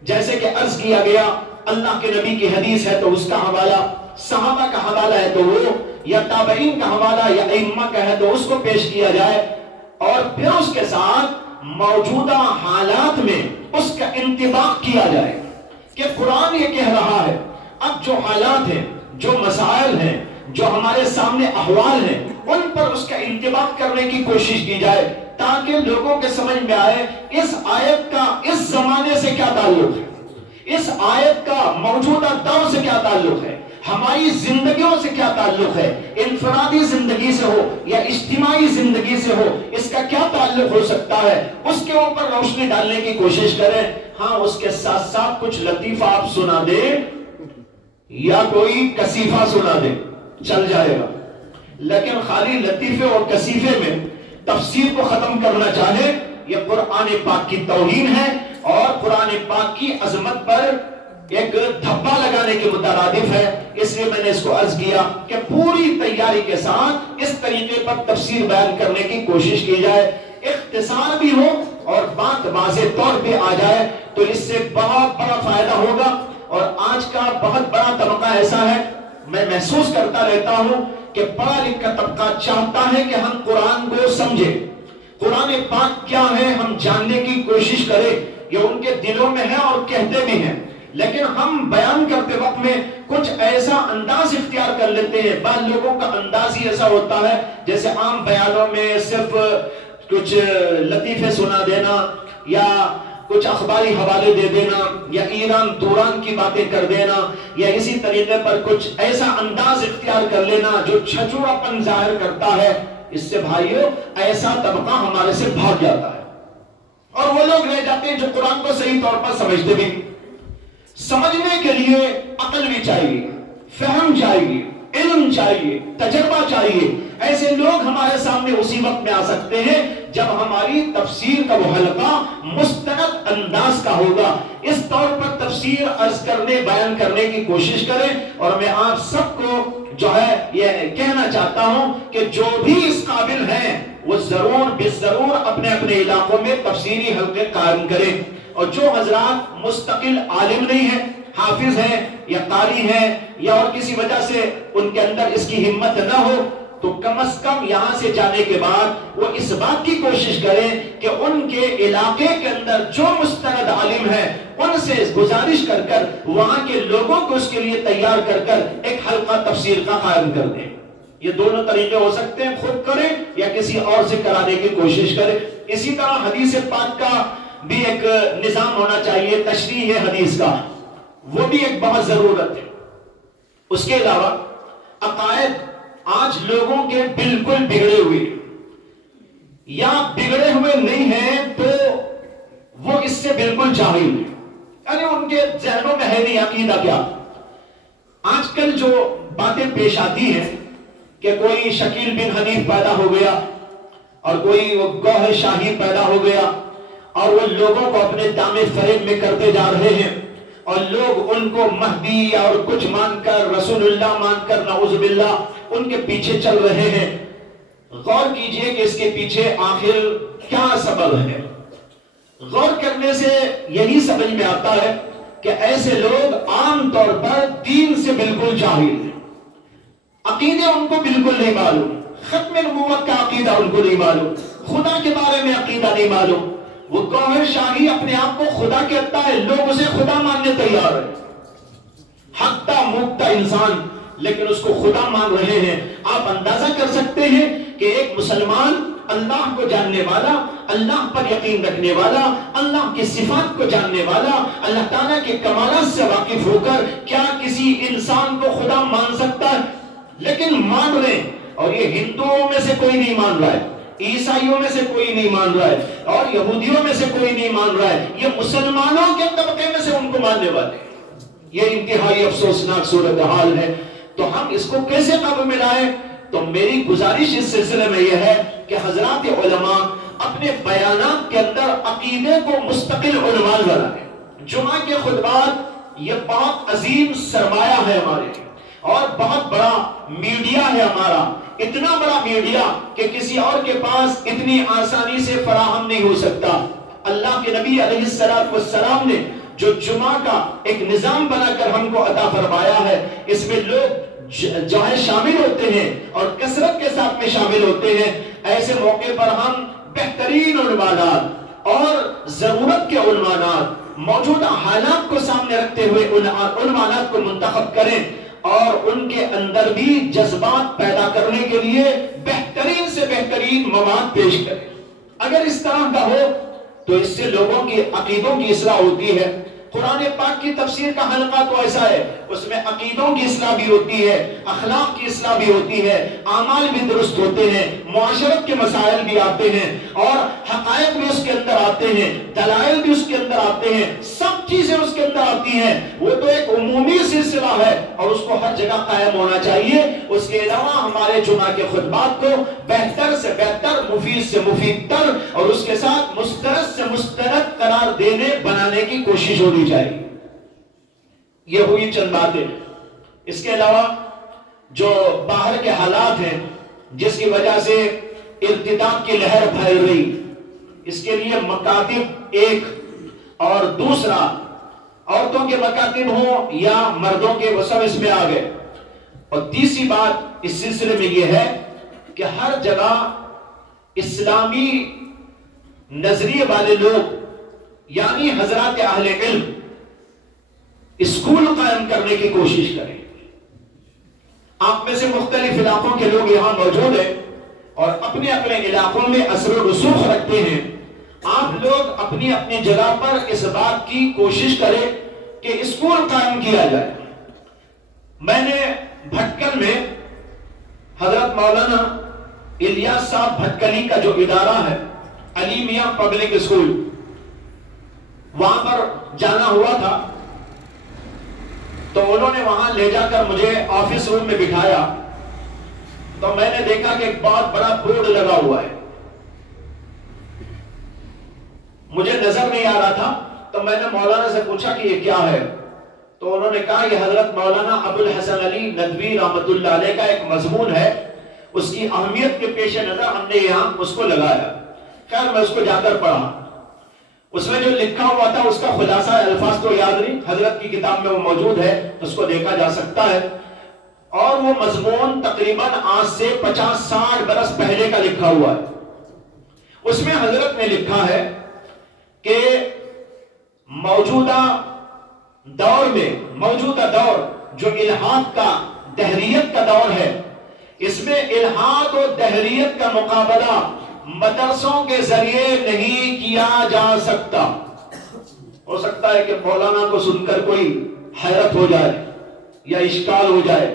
جیسے کہ عرض کیا گیا، اللہ کے نبی کی حدیث ہے تو اس کا حوالہ، صحابہ کا حوالہ ہے تو وہ، یا تابعین کا حوالہ یا ائمہ کا ہے تو اس کو پیش کیا جائے، اور پھر اس کے ساتھ موجودہ حالات میں اس کا انطباق کیا جائے کہ قرآن یہ کہہ رہا ہے. اب جو حالات ہیں، جو مسائل ہیں، جو ہمارے سامنے احوال ہیں، ان پر اس کا انطباق کرنے کی کوشش کی جائے تاکہ لوگوں کے سمجھ میں آئے اس آیت کا اس زمانے سے کیا تعلق ہے، اس آیت کا موجودہ دور سے کیا تعلق ہے، ہماری زندگیوں سے کیا تعلق ہے، انفرادی زندگی سے ہو یا اجتماعی زندگی سے ہو، اس کا کیا تعلق ہو سکتا ہے، اس کے اوپر روشنی ڈالنے کی کوشش کریں. ہاں اس کے ساتھ ساتھ کچھ لطیفہ آپ سنا دیں یا کوئی کسیفہ سنا دیں چل جائے گا، لیکن خالی لطیفے اور کسیفے میں تفسیر کو ختم کرنا چاہے یہ قرآن پاک کی توہین ہے، اور قرآن پاک کی عظمت پر ایک دھبا لگانے کے مترادف ہے. اس لیے میں نے اس کو عرض کیا کہ پوری تیاری کے ساتھ اس طریقے پر تفسیر بیان کرنے کی کوشش کی جائے، اختصار بھی ہو اور بات واضح طور پہ آ جائے تو اس سے بہت بڑا فائدہ ہوگا. اور آج کا بہت بڑا طبقہ ایسا ہے، میں محسوس کرتا رہتا ہوں کہ پڑھا لکھا طبقہ چاہتا ہے کہ ہم قرآن کو سمجھیں، قرآن پاک کیا ہے ہم جاننے کی کوشش کریں. یہ ان کے دلوں میں ہے اور کہتے بھی ہیں، لیکن ہم بیان کرتے وقت میں کچھ ایسا انداز اختیار کر لیتے ہیں. بعض لوگوں کا انداز ہی ایسا ہوتا ہے جیسے عام بیانوں میں صرف کچھ لطیفے سنا دینا یا کچھ اخباری حوالے دے دینا یا ایران دوران کی باتیں کر دینا یا اسی طریقے پر کچھ ایسا انداز اختیار کر لینا جو چھچوڑا پن ظاہر کرتا ہے. اس سے بھائیو ایسا طبقہ ہمارے سے بھاگ جاتا ہے اور وہ لوگ رہ جاتے ہیں جو قرآن کو صحیح طور پر سمجھتے بھی سمجھنے کے لیے عقل بھی چاہیے، فہم چاہیے، علم چاہیے، تجربہ چاہیے۔ ایسے لوگ ہمارے سامنے اسی وقت میں آ سکتے ہیں جب ہماری تفسیر کا وہ حلقہ مستند انداز کا ہوگا۔ اس طور پر تفسیر عرض کرنے، بیان کرنے کی کوشش کریں، اور میں آپ سب کو جو ہے یہ کہنا چاہتا ہوں کہ جو بھی اس قابل ہیں وہ ضرور بالضرور اپنے اپنے علاقوں میں تفسیری حلقے قائم کریں، اور جو حضرات مستقل عالم نہیں ہیں، حافظ ہیں یا قاری ہیں یا اور کسی وجہ سے ان کے اندر اس کی ہمت نہ ہو، تو کم از کم یہاں سے جانے کے بعد وہ اس بات کی کوشش کریں کہ ان کے علاقے کے اندر جو مستند عالم ہیں ان سے گزارش کر کر وہاں کے لوگوں کو اس کے لیے تیار کر کر ایک حلقہ تفسیر کا قائم کر دیں۔ یہ دونوں طریقے ہو سکتے ہیں، خود کریں یا کسی اور سے کرانے کی کوشش کریں۔ اسی طرح حدیث پاک کا بھی ایک نظام ہونا چاہیے، تشریح حدیث کا، وہ بھی ایک بہت ضرورت ہے۔ اس کے علاوہ عقائد آج لوگوں کے بالکل بگڑے ہوئے، یا بگڑے ہوئے نہیں ہیں تو وہ اس سے بالکل جاہل ہیں، یعنی ان کے ذہنوں میں ہے نہیں عقیدہ کیا۔ آج کل جو باتیں پیش آتی ہیں کہ کوئی شکیل بن حنیف پیدا ہو گیا اور کوئی گوہر شاہی پیدا ہو گیا، اور وہ لوگوں کو اپنے دام فریب میں کرتے جا رہے ہیں، اور لوگ ان کو مہدی اور کچھ مان کر، رسول اللہ مان کر، نعوذ باللہ ان کے پیچھے چل رہے ہیں۔ غور کیجئے کہ اس کے پیچھے آخر کیا سبب ہے۔ غور کرنے سے یہی سمجھ میں آتا ہے کہ ایسے لوگ عام طور پر دین سے بالکل جاہل ہیں، عقیدے ان کو بالکل نہیں معلوم، ختم نبوت کا عقیدہ ان کو نہیں معلوم، خدا کے بارے میں عقیدہ نہیں معلوم۔ وہ گوہر شاہی اپنے آپ کو خدا کہتا ہے، لوگ اسے خدا ماننے تیار ہیں، ہکتا موکتا انسان، لیکن اس کو خدا مان رہے ہیں۔ آپ اندازہ کر سکتے ہیں کہ ایک مسلمان اللہ کو جاننے والا، اللہ پر یقین رکھنے والا، اللہ کی صفات کو جاننے والا، اللہ تعالیٰ کے کمالات سے واقف ہو کر کیا کسی انسان کو خدا مان سکتا ہے؟ لیکن مان رہے ہیں، اور یہ ہندوؤں میں سے کوئی نہیں مان رہا ہے، عیسائیوں میں سے کوئی نہیں مان رہا ہے، اور یہودیوں میں سے کوئی نہیں مان رہا ہے، یہ مسلمانوں کے طبقے میں سے ان کو ماننے والے ہیں۔ یہ انتہائی افسوسناک صورتحال ہے۔ تو ہم اس کو کیسے قابو میں لائیں؟ تو میری گزارش اس سلسلے میں یہ ہے کہ حضرات علماء اپنے بیانات کے اندر عقیدے کو مستقل عنوان بنائیں۔ جمعہ کے خطبات یہ بہت عظیم سرمایہ ہے ہمارے لیے، اور بہت بڑا میڈیا ہے ہمارا، اتنا بڑا میڈیا کہ کسی اور کے پاس اتنی آسانی سے فراہم نہیں ہو سکتا۔ اللہ کے نبی علیہ السلام نے جو جمعہ کا ایک نظام بنا کر ہم کو عطا فرمایا ہے، اس میں لوگ جو ہے شامل ہوتے ہیں اور کثرت کے ساتھ میں شامل ہوتے ہیں۔ ایسے موقع پر ہم بہترین عنوانات اور ضرورت کے عنوانات، موجودہ حالات کو سامنے رکھتے ہوئے عنوانات کو منتخب کریں، اور ان کے اندر بھی جذبات پیدا کرنے کے لیے بہترین سے بہترین مواد پیش کریں۔ اگر اس طرح کا ہو تو اس سے لوگوں کی عقیدوں کی اصلاح ہوتی ہے۔ قرآن پاک کی تفسیر کا حلقہ تو ایسا ہے، اس میں عقیدوں کی اصلاح بھی ہوتی ہے، اخلاق کی اصلاح بھی ہوتی ہے، اعمال بھی درست ہوتے ہیں، معاشرت کے مسائل بھی آتے ہیں، اور حقائق بھی اس کے اندر آتے ہیں، دلائل بھی اس کے اندر آتے ہیں، سب چیزیں اس کے اندر آتی ہیں۔ وہ تو ایک عمومی سلسلہ ہے اور اس کو ہر جگہ قائم ہونا چاہیے۔ اس کے علاوہ ہمارے جمعہ کے خطبات کو بہتر سے بہتر، مفید سے مفید تر، اور اس کے ساتھ مستند سے مستند قرار دینے بنانے کی کوشش ہونی چاہیے۔ یہ ہوئی چند باتیں۔ اس کے علاوہ جو باہر کے حالات ہیں جس کی وجہ سے ارتداد کی لہر پھیل رہی، اس کے لیے مکاتب ایک، اور دوسرا عورتوں کے مکاتب ہوں یا مردوں کے، وہ سب اس میں آ گئے۔ اور تیسری بات اس سلسلے میں یہ ہے کہ ہر جگہ اسلامی نظریے والے لوگ، یعنی حضرات اہل علم، اسکول قائم کرنے کی کوشش کریں۔ آپ میں سے مختلف علاقوں کے لوگ یہاں موجود ہیں اور اپنے اپنے علاقوں میں اثر و رسوخ رکھتے ہیں۔ آپ لوگ اپنی اپنی جگہ پر اس بات کی کوشش کریں کہ اسکول قائم کیا جائے۔ میں نے بھٹکل میں حضرت مولانا الیاس صاحب بھٹکلی کا جو ادارہ ہے، علی میاں پبلک اسکول، وہاں پر جانا ہوا تھا، تو انہوں نے وہاں لے جا کر مجھے آفس روم میں بٹھایا، تو میں نے دیکھا کہ ایک بہت بڑا بورڈ لگا ہوا ہے، مجھے نظر نہیں آ رہا تھا، تو میں نے مولانا سے پوچھا کہ یہ کیا ہے؟ تو انہوں نے کہا یہ حضرت مولانا ابو الحسن علی ندوی رحمت اللہ علیہ کا ایک مضمون ہے، اس کی اہمیت کے پیش نظر ہم نے یہاں اس کو لگایا۔ خیر میں اس کو جا کر پڑھا، اس میں جو لکھا ہوا تھا اس کا خلاصہ الفاظ تو یاد نہیں، حضرت کی کتاب میں وہ موجود ہے، اس کو دیکھا جا سکتا ہے، اور وہ مضمون تقریباً آج سے 50-60 برس پہلے کا لکھا ہوا ہے۔ اس میں حضرت نے لکھا ہے کہ موجودہ دور جو الحاد کا دہریت کا دور ہے، اس میں الحاد و دہریت کا مقابلہ مدرسوں کے ذریعے نہیں کیا جا سکتا۔ ہو سکتا ہے کہ مولانا کو سن کر کوئی حیرت ہو جائے یا اشکال ہو جائے،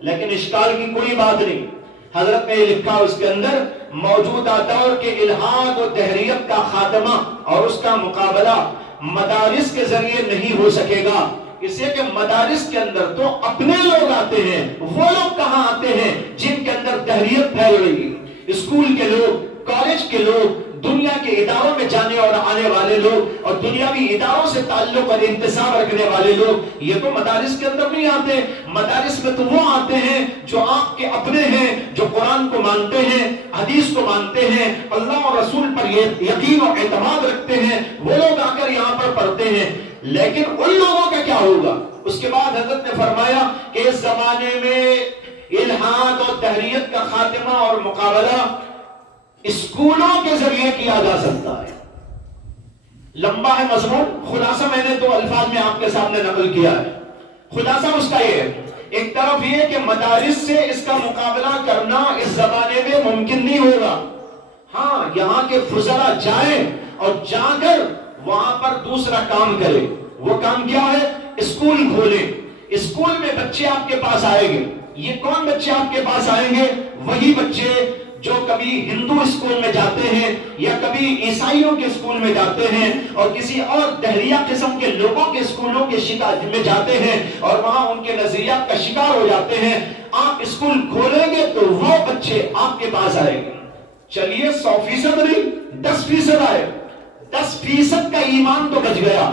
لیکن اشکال کی کوئی بات نہیں۔ حضرت نے لکھا اس کے اندر موجودہ دور کے الحاد و دہریت کا خاتمہ اور اس کا مقابلہ مدارس کے ذریعے نہیں ہو سکے گا، اس لیے کہ مدارس کے اندر تو اپنے لوگ آتے ہیں، وہ لوگ کہاں آتے ہیں جن کے اندر دہریت پھیل رہی ہے؟ اسکول کے لوگ، کالج کے لوگ، دنیا کے اداروں میں جانے اور آنے والے لوگ اور دنیاوی اداروں سے تعلق اور انتساب رکھنے والے لوگ، یہ تو مدارس کے اندر نہیں آتے۔ مدارس میں تو وہ آتے ہیں جو آپ کے اپنے ہیں، جو قرآن کو مانتے ہیں، حدیث کو مانتے ہیں، اللہ اور رسول پر یقین اور اعتماد رکھتے ہیں، وہ لوگ آ کر یہاں پر پڑھتے ہیں۔ لیکن ان لوگوں کا کیا ہوگا؟ اس کے بعد حضرت نے فرمایا کہ اس زمانے میں الحاد اور تحریت کا خاتمہ اور مقابلہ اسکولوں کے ذریعے کیا جا سکتا ہے۔ لمبا ہے مضمون، خلاصہ میں نے دو الفاظ میں آپ کے سامنے نقل کیا ہے۔ خلاصہ اس کا یہ ہے، ایک طرف یہ کہ مدارس سے اس کا مقابلہ کرنا اس زمانے میں ممکن نہیں ہوگا۔ ہاں، یہاں کے فضلہ جائیں اور جا کر وہاں پر دوسرا کام کرے۔ وہ کام کیا ہے؟ اسکول کھولے، اسکول میں بچے آپ کے پاس آئیں گے۔ یہ کون بچے آپ کے پاس آئیں گے؟ وہی بچے جو کبھی ہندو اسکول میں جاتے ہیں یا کبھی عیسائیوں کے اسکول میں جاتے ہیں اور کسی اور دہریہ قسم کے لوگوں کے اسکولوں کے میں جاتے ہیں اور وہاں ان کے نظریات کا شکار ہو جاتے ہیں۔ آپ اسکول کھولیں گے تو وہ بچے آپ کے پاس آئیں گے۔ چلیے 100% نہیں، 10% آئے، 10% کا ایمان تو بچ گیا۔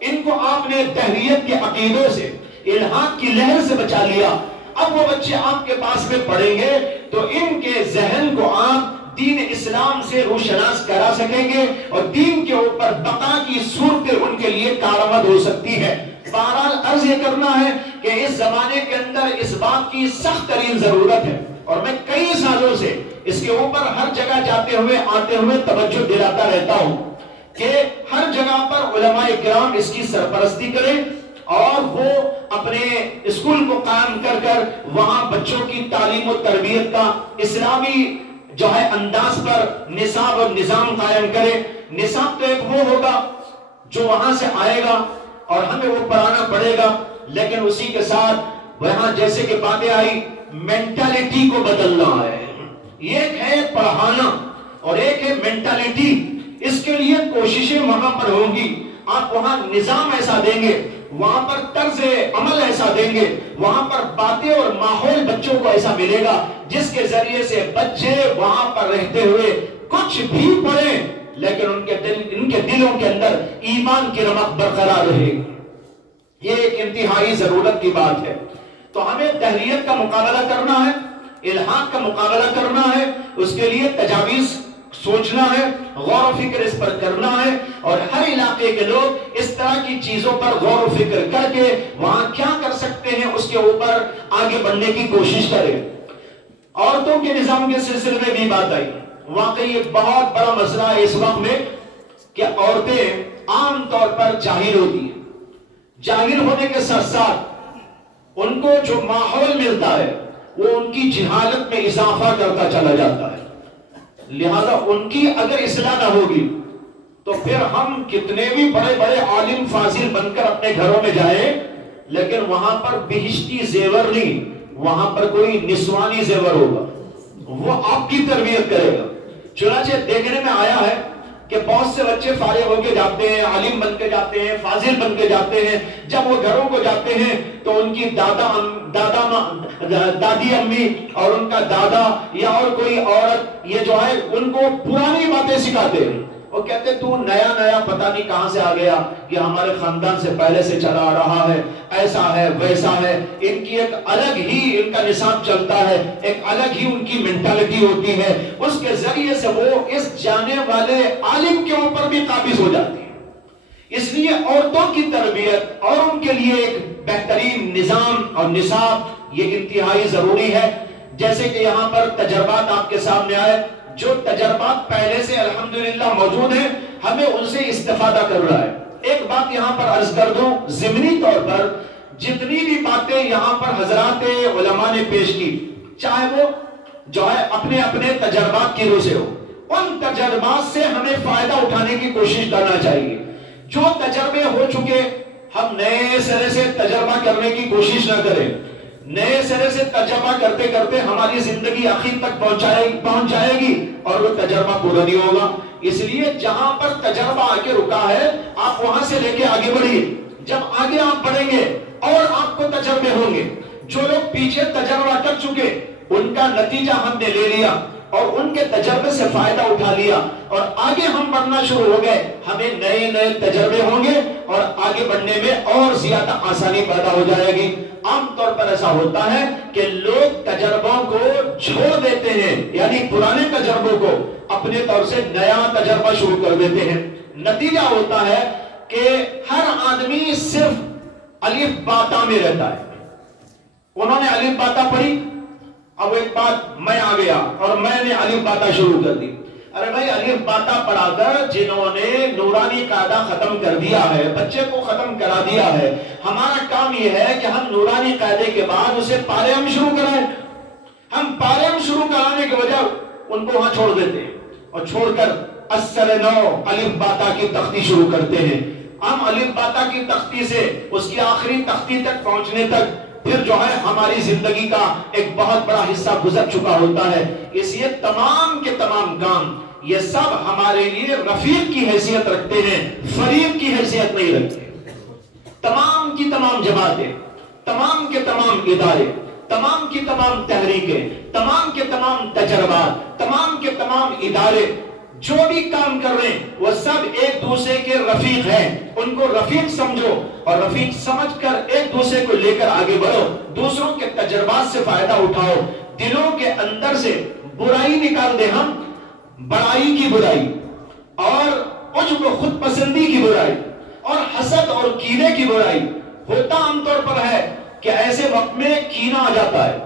ان کو آپ نے دہریت کے عقیدوں سے، الحاد کی لہر سے بچا لیا۔ اب وہ بچے آپ کے پاس میں پڑھیں گے تو ان کے ذہن کو آپ دین اسلام سے روشناس کرا سکیں گے اور دین کے اوپر بقا کی صورتیں ان کے لیے کارآمد ہو سکتی ہے۔ بہرحال عرض یہ کرنا ہے کہ اس زمانے کے اندر اس بات کی سخت ترین ضرورت ہے، اور میں کئی سالوں سے اس کے اوپر ہر جگہ جاتے ہوئے آتے ہوئے توجہ دلاتا رہتا ہوں کہ ہر جگہ پر علماء کرام اس کی سرپرستی کریں اور وہ اپنے اسکول کو قائم کر کر وہاں بچوں کی تعلیم و تربیت کا اسلامی جو ہے انداز پر نصاب اور نظام قائم کرے۔ نصاب تو ایک وہ ہوگا جو وہاں سے آئے گا اور ہمیں وہ پڑھانا پڑے گا، لیکن اسی کے ساتھ وہاں جیسے کہ باتیں آئی مینٹالٹی کو بدلنا ہے۔ ایک ہے پڑھانا اور ایک ہے مینٹالٹی، اس کے لیے کوششیں وہاں پر ہوں گی۔ آپ وہاں نظام ایسا دیں گے، وہاں پر طرز عمل ایسا دیں گے، وہاں پر باتیں اور ماحول بچوں کو ایسا ملے گا جس کے ذریعے سے بچے وہاں پر رہتے ہوئے کچھ بھی پڑھیں لیکن ان کے دلوں کے اندر ایمان کی رمق برقرار رہے۔ یہ ایک انتہائی ضرورت کی بات ہے۔ تو ہمیں دہریت کا مقابلہ کرنا ہے، الحاد کا مقابلہ کرنا ہے، اس کے لیے تجاویز سوچنا ہے، غور و فکر اس پر کرنا ہے، اور ہر علاقے کے لوگ اس طرح کی چیزوں پر غور و فکر کر کے وہاں کیا کر سکتے ہیں اس کے اوپر آگے بڑھنے کی کوشش کریں۔ عورتوں کے نظام کے سلسلے میں بھی بات آئی۔ واقعی یہ بہت بڑا مسئلہ ہے اس وقت میں کہ عورتیں عام طور پر جاہل ہوتی ہیں، جاہل ہونے کے ساتھ ساتھ ان کو جو ماحول ملتا ہے وہ ان کی جہالت میں اضافہ کرتا چلا جاتا ہے۔ لہذا ان کی اگر اصلاح نہ ہوگی تو پھر ہم کتنے بھی بڑے بڑے عالم فاضل بن کر اپنے گھروں میں جائیں لیکن وہاں پر بہشتی زیور نہیں، وہاں پر کوئی نسوانی زیور ہوگا، وہ آپ کی تربیت کرے گا۔ چنانچہ دیکھنے میں آیا ہے کہ بہت سے بچے فارغ ہو کے جاتے ہیں، عالم بن کے جاتے ہیں، فاضل بن کے جاتے ہیں، جب وہ گھروں کو جاتے ہیں تو ان کی دادی امی اور ان کا دادا یا اور کوئی عورت یہ جو ہے ان کو پرانی باتیں سکھاتے ہیں. وہ کہتے تو نیا نیا پتہ نہیں کہاں سے آ گیا، یہ ہمارے خاندان سے پہلے سے چلا آ رہا ہے، ایسا ہے ویسا ہے. ان کی ایک الگ ہی ان کا نصاب چلتا ہے، ایک الگ ہی ان کی مینٹالٹی ہوتی ہے، اس کے ذریعے سے وہ اس جانے والے عالم کے اوپر بھی قابض ہو جاتی ہے. اس لیے عورتوں کی تربیت اور ان کے لیے ایک بہترین نظام اور نصاب یہ انتہائی ضروری ہے. جیسے کہ یہاں پر تجربات آپ کے سامنے آئے، جو تجربات پہلے سے الحمدللہ موجود ہیں ہمیں ان سے استفادہ کر رہا ہے. ایک بات یہاں پر عرض کر دوں، ضمنی طور پر جتنی بھی باتیں یہاں پر حضرات علماء نے پیش کی، چاہے وہ جو ہے اپنے اپنے تجربات کی روح سے ہو، ان تجربات سے ہمیں فائدہ اٹھانے کی کوشش کرنا چاہیے. جو تجربے ہو چکے ہم نئے سرے سے تجربہ کرنے کی کوشش نہ کریں. نئے سرے سے تجربہ کرتے کرتے ہماری زندگی آخر تک پہنچ جائے گی اور وہ تجربہ پورا نہیں ہوگا. اس لیے جہاں پر تجربہ آ کے رکا ہے آپ وہاں سے لے کے آگے بڑھیے. جب آگے آپ بڑھیں گے اور آپ کو تجربے ہوں گے. جو لوگ پیچھے تجربہ کر چکے ان کا نتیجہ ہم نے لے لیا اور ان کے تجربے سے فائدہ اٹھا لیا اور آگے ہم بڑھنا شروع ہو گئے. ہمیں نئے نئے تجربے ہوں گے اور آگے بڑھنے میں اور زیادہ آسانی پیدا ہو جائے گی. عام طور پر ایسا ہوتا ہے کہ لوگ تجربوں کو چھوڑ دیتے ہیں، یعنی پرانے تجربوں کو اپنے طور سے نیا تجربہ شروع کر دیتے ہیں. نتیجہ ہوتا ہے کہ ہر آدمی صرف الف باتا میں رہتا ہے. انہوں نے الف باتا پڑھی، اب ایک بات میں آ گیا اور میں نے الف باتا شروع کر دی. ارے بھائی الف باتا پڑھا کر جنہوں نے نورانی قاعدہ ختم کر دیا ہے، بچے کو ختم کرا دیا ہے، ہمارا کام یہ ہے کہ ہم نورانی قاعدے کے بعد اسے پارے ہم شروع کرائیں. ہم پارے ہم شروع کرانے کے وجہ ان کو وہاں چھوڑ دیتے ہیں اور چھوڑ کر اثر نو الف باتا کی تختی شروع کرتے ہیں. ہم الف باتا کی تختی سے اس کی آخری تختی تک پہنچنے تک پھر جو ہے ہماری زندگی کا ایک بہت بڑا حصہ گزر چکا ہوتا ہے. اس لیے تمام کے تمام کام یہ سب ہمارے لیے رفیق کی حیثیت رکھتے ہیں، فریق کی حیثیت نہیں رکھتے. تمام کی تمام جماعتیں، تمام کے تمام ادارے، تمام کی تمام تحریکیں، تمام کے تمام تجربات، تمام کے تمام ادارے جو بھی کام کر رہے ہیں وہ سب ایک دوسرے کے رفیق ہیں. ان کو رفیق سمجھو اور رفیق سمجھ کر ایک دوسرے کو لے کر آگے بڑھو. دوسروں کے تجربات سے فائدہ اٹھاؤ. دلوں کے اندر سے برائی نکال دیں ہم، بڑائی کی برائی اور عجب و خود پسندی کی برائی اور حسد اور کینے کی برائی. ہوتا عام طور پر ہے کہ ایسے وقت میں کینہ آ جاتا ہے،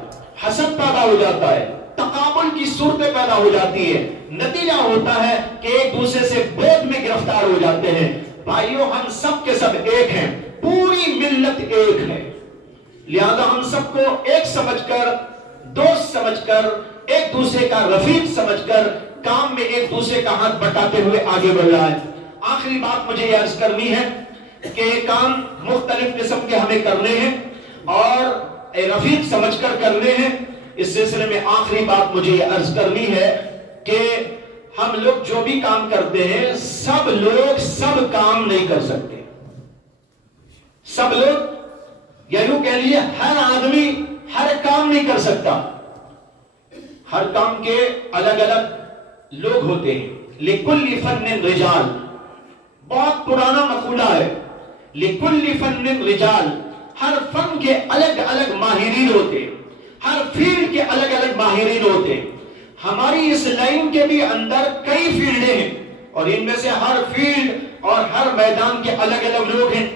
حسد پیدا ہو جاتا ہے، تقابل کی صورتیں پیدا ہو جاتی ہے. نتیجہ ہوتا ہے کہ ایک دوسرے سے بیت میں گرفتار ہو جاتے ہیں. بھائیوں ہم سب کے سب ایک ہیں، پوری ملت ایک ہے. لہذا ہم سب کو ایک سمجھ کر، دوست سمجھ کر، ایک دوسرے کا رفیق سمجھ کر کام میں ایک دوسرے کا ہاتھ بٹاتے ہوئے آگے بڑھ رہا ہے. آخری بات مجھے یہ عرض کرنی ہے کہ کام مختلف قسم کے ہمیں کرنے ہیں اور رفیق سمجھ کر کرنے ہیں. اس سلسلے میں آخری بات مجھے یہ عرض کرنی ہے کہ ہم لوگ جو بھی کام کرتے ہیں سب لوگ سب کام نہیں کر سکتے. سب لوگ یا یوں کہہ لیجیے ہر آدمی ہر کام نہیں کر سکتا. ہر کام کے الگ الگ لوگ ہوتے ہیں. لِكُلِّ فَنٍ رِجَالٍ، بہت پرانا مقولہ ہے. لِكُلِّ فَنٍ رِجَالٍ، ہر فن کے الگ الگ ماہرین ہوتے ہیں، ہر فیلڈ کے الگ الگ ماہرین ہوتے ہیں. ہماری اس لائن کے بھی اندر کئی فیلڈیں ہیں اور ان میں سے ہر فیلڈ اور ہر میدان کے الگ الگ لوگ ہیں.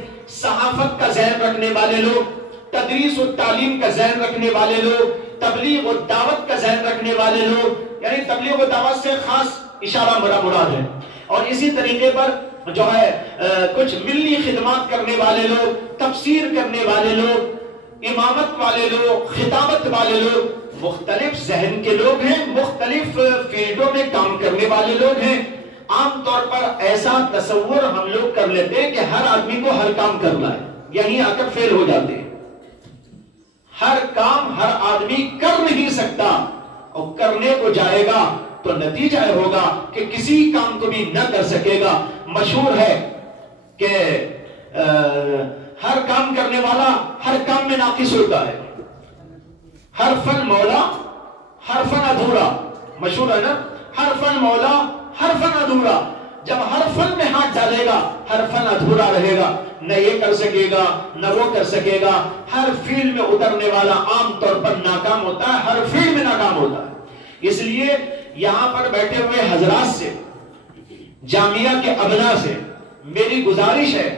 صحافت کا ذہن رکھنے والے لوگ، تدریس و تعلیم کا ذہن رکھنے والے لوگ، تبلیغ و دعوت کا ذہن رکھنے والے لوگ، یعنی تبلیغ و دعوت سے خاص اشارہ مراد ہے. اور اسی طریقے پر جو ہے کچھ ملی خدمات کرنے والے لوگ، تفسیر کرنے والے لوگ، امامت والے لوگ، خطابت والے لوگ، مختلف ذہن کے لوگ ہیں، مختلف فیلڈوں میں کام کرنے والے لوگ ہیں. عام طور پر ایسا تصور ہم لوگ کر لیتے ہیں کہ ہر آدمی کو ہر کام کرنا ہے، یہیں آ کر فیل ہو جاتے ہیں. ہر کام ہر آدمی کر نہیں سکتا اور کرنے کو جائے گا تو نتیجہ ہوگا کہ کسی کام کو بھی نہ کر سکے گا۔ مشہور ہے کہ ہر کام کرنے والا ہر کام میں ناقص ہوتا ہے، ہر فن مولا ہر فن ادھورا، مشہور ہے نا، ہر فن مولا ہر فن ادھورا۔ جب ہر فن میں ہاتھ ڈالے گا ہر فن ادھورا رہے گا، نہ یہ کر سکے گا نہ وہ کر سکے گا۔ ہر فیلڈ میں اترنے والا عام طور پر ناکام ہوتا ہے، ہر فیلڈ میں ناکام ہوتا ہے۔ اس لیے یہاں پر بیٹھے ہوئے حضرات سے، جامعہ کے ابناء سے میری گزارش ہے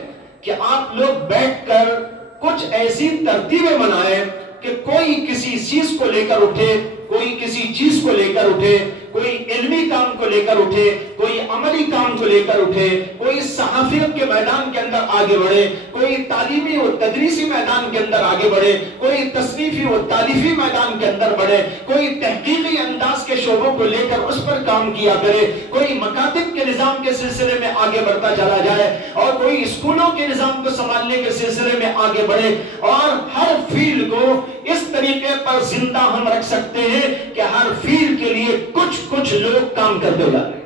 کہ آپ لوگ بیٹھ کر کچھ ایسی ترتیبیں بنائیں کہ کوئی کسی چیز کو لے کر اٹھے، کوئی کسی چیز کو لے کر اٹھے، کوئی علمی کام کو لے کر اٹھے، کوئی عملی کام کو لے کر اٹھے، کوئی صحافیت کے میدان کے اندر آگے بڑھے، کوئی تعلیمی و تدریسی میدان کے اندر آگے بڑھے، کوئی تصنیفی و تالیفی میدان کے اندر بڑھے، کوئی تحقیقی انداز کے شعبوں کو لے کر اس پر کام کیا کرے، کوئی مکاتب کے نظام کے سلسلے میں آگے بڑھتا چلا جائے، اور کوئی اسکولوں کے نظام کو سنبھالنے کے سلسلے میں آگے بڑھے، اور ہر فیلڈ کو اس طریقے پر زندہ ہم رکھ سکتے ہیں کہ ہر فیلڈ کے لیے کچھ لوگ کام کرتے جا رہے ہیں۔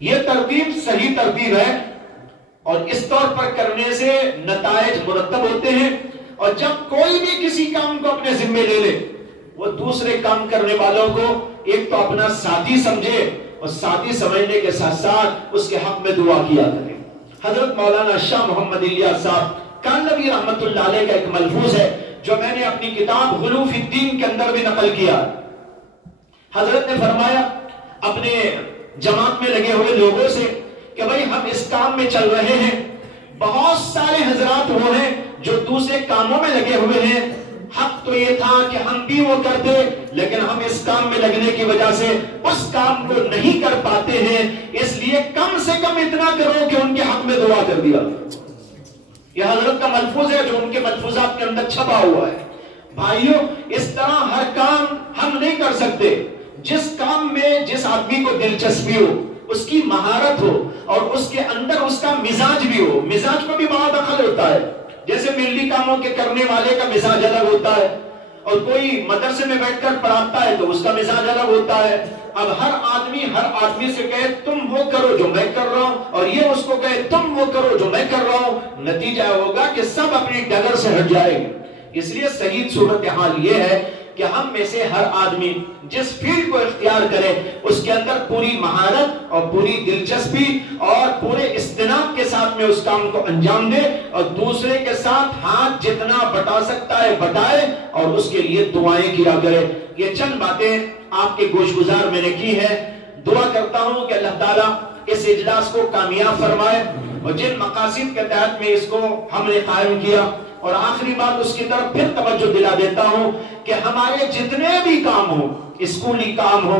یہ ترتیب صحیح ترتیب ہے، اور اس طور پر کرنے سے نتائج مرتب ہوتے ہیں۔ اور جب کوئی بھی کسی کام کو اپنے ذمے لے لے، وہ دوسرے کام کرنے والوں کو ایک تو اپنا ساتھی سمجھے، اور ساتھی سمجھنے کے ساتھ ساتھ اس کے حق میں دعا کیا کرے۔ حضرت مولانا شاہ محمد الیاس صاحب کانوی رحمت اللہ علیہ کا ایک ملفوظ ہے جو میں نے اپنی کتاب غلو فی الدین کے اندر بھی نقل کیا۔ حضرت نے فرمایا اپنے جماعت میں لگے ہوئے لوگوں سے کہ بھائی ہم اس کام میں چل رہے ہیں، بہت سارے حضرات وہ ہیں جو دوسرے کاموں میں لگے ہوئے ہیں، حق تو یہ تھا کہ ہم بھی وہ کرتے، لیکن ہم اس کام میں لگنے کی وجہ سے اس کام کو نہیں کر پاتے ہیں، اس لیے کم سے کم اتنا کرو کہ ان کے حق میں دعا کر دیا۔ یہ حضرت کا ملفوظ ہے جو ان کے ملفوظات کے اندر چھپا ہوا ہے۔ بھائیوں، اس طرح ہر کام ہم نہیں کر سکتے۔ جس کام میں جس آدمی کو دلچسپی ہو، اس کی مہارت ہو، اور اس کے اندر اس کا مزاج بھی ہو، مزاج کو بھی بڑا دخل ہوتا ہے۔ جیسے ملی کاموں کے کرنے والے کا مزاج الگ ہوتا ہے، اور کوئی مدرسے میں بیٹھ کر پڑھاتا ہے تو اس کا مزاج الگ ہوتا ہے۔ اب ہر آدمی سے کہے تم وہ کرو جو میں کر رہا ہوں، اور یہ اس کو کہے تم وہ کرو جو میں کر رہا ہوں، نتیجہ ہوگا کہ سب اپنی ڈگر سے ہٹ جائے گے۔ اس لیے صحیح صورتحال یہ ہے کہ ہم میں سے ہر آدمی جس فیلڈ کو اختیار کرے اس کے اندر پوری مہارت اور پوری دلچسپی اور پورے استناد کے ساتھ میں اس کام کو انجام دے، اور دوسرے کے ساتھ ہاتھ جتنا بٹا سکتا ہے بٹائے، اور اس کے لیے دعائیں کیا کرے۔ یہ چند باتیں آپ کے گوش گزار میں نے کی ہے۔ دعا کرتا ہوں کہ اللہ تعالیٰ اس اجلاس کو کامیاب فرمائے، اور جن مقاصد کے تحت میں اس کو ہم نے قائم کیا۔ اور آخری بات اس کی طرف پھر توجہ دلا دیتا ہوں کہ ہمارے جتنے بھی کام ہو، اسکولی کام ہو،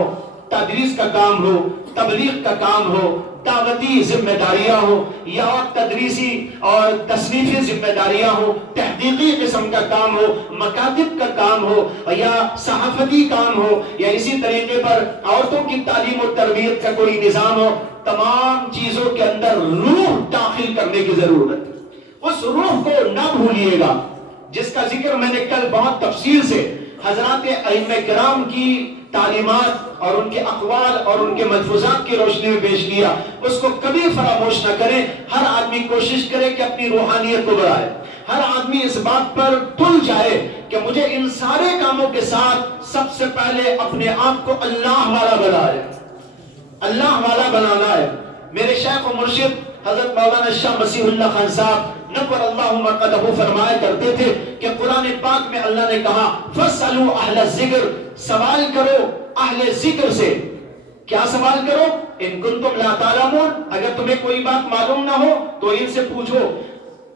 تدریس کا کام ہو، تبلیغ کا کام ہو، دعوتی ذمہ داریاں ہو، یا تدریسی اور تصنیفی ذمہ داریاں ہو، تحقیقی قسم کا کام ہو، مکاتب کا کام ہو، یا صحافتی کام ہو، یا اسی طریقے پر عورتوں کی تعلیم و تربیت کا کوئی نظام ہو، تمام چیزوں کے اندر روح داخل کرنے کی ضرورت ہے۔ اس روح کو نہ بھولیے گا، جس کا ذکر میں نے کل بہت تفصیل سے حضرات ائمہ کرام کی تعلیمات اور ان کے اقوال اور ان کے ملفوظات کی روشنی میں پیش کیا، اس کو کبھی فراموش نہ کریں۔ ہر آدمی کوشش کرے کہ اپنی روحانیت کو بڑھائے، ہر آدمی اس بات پر تل جائے کہ مجھے ان سارے کاموں کے ساتھ سب سے پہلے اپنے آپ کو اللہ والا بنائے، اللہ والا بنانا ہے۔ میرے شیخ و مرشد حضرت مولانا شاہ مسیح اللہ خان صاحب نور اللہ مقدہ فرمایا کرتے تھے کہ قرآن پاک میں اللہ نے کہا فَاسْأَلُوا أَهْلَ الذِّكْرِ، سوال کرو اہل ذکر سے۔ کیا سوال کرو؟ ان کنتم لا تعلمون، اگر تمہیں کوئی بات معلوم نہ ہو تو ان سے پوچھو۔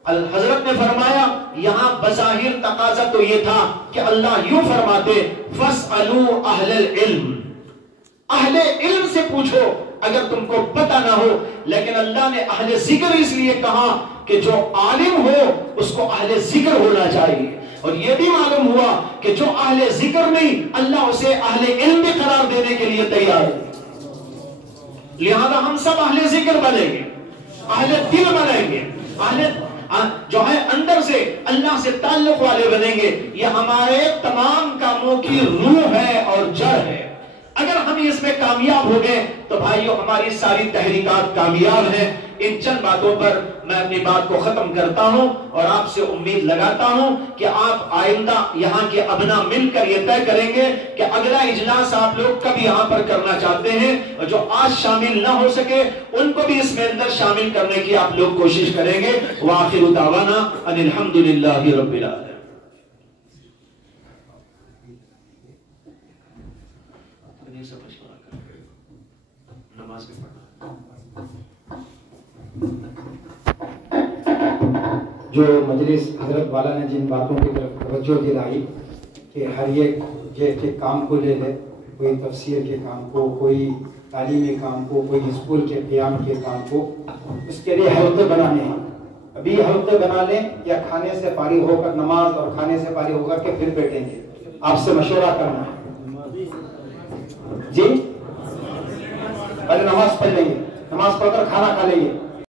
حضرت نے فرمایا یہاں بظاہر تقاضا تو یہ تھا کہ اللہ یوں فرماتے فَاسْأَلُوا أَهْلَ الْعِلْمِ، اہل علم سے پوچھو اگر تم کو پتہ نہ ہو، لیکن اللہ نے اہل ذکر اس لیے کہا کہ جو عالم ہو اس کو اہل ذکر ہونا چاہیے، اور یہ بھی معلوم ہوا کہ جو اہل ذکر نہیں اللہ اسے اہل علم بھی قرار دینے کے لیے تیار ہے۔ لہذا ہم سب اہل ذکر بنیں گے، اہل دل بنیں گے، جو ہے اندر سے اللہ سے تعلق والے بنیں گے۔ یہ ہمارے تمام کاموں کی روح ہے اور جڑ ہے۔ اگر ہم اس میں کامیاب ہو گئے تو بھائیو ہماری ساری تحریکات کامیاب ہیں۔ ان چند باتوں پر میں اپنی بات کو ختم کرتا ہوں اور آپ سے امید لگاتا ہوں کہ آپ آئندہ یہاں کے ابنا مل کر یہ طے کریں گے کہ اگلا اجلاس آپ لوگ کب یہاں پر کرنا چاہتے ہیں، اور جو آج شامل نہ ہو سکے ان کو بھی اس میں اندر شامل کرنے کی آپ لوگ کوشش کریں گے۔ وآخر دعوانا ان الحمدللہ رب العالمین۔ نماز میں پڑھنا جو مجلس حضرت والا نے جن باتوں کی طرف توجہ دلائی کہ ہر ایک کے کام کو لے لے، کوئی تفسیر کے کام کو، کوئی تعلیمی کام کو، کوئی اسکول کے قیام کے کام کو، اس کے لیے حلقے بنانے ہیں۔ ابھی حلقے بنا لیں یا کھانے سے فارغ ہو کر، نماز اور کھانے سے فارغ ہو کر کے پھر بیٹھیں گے، آپ سے مشورہ کرنا ہے جی۔ پہلے نماز پڑھ لیں گے، نماز پڑھ کر کھانا کھا لیں گے،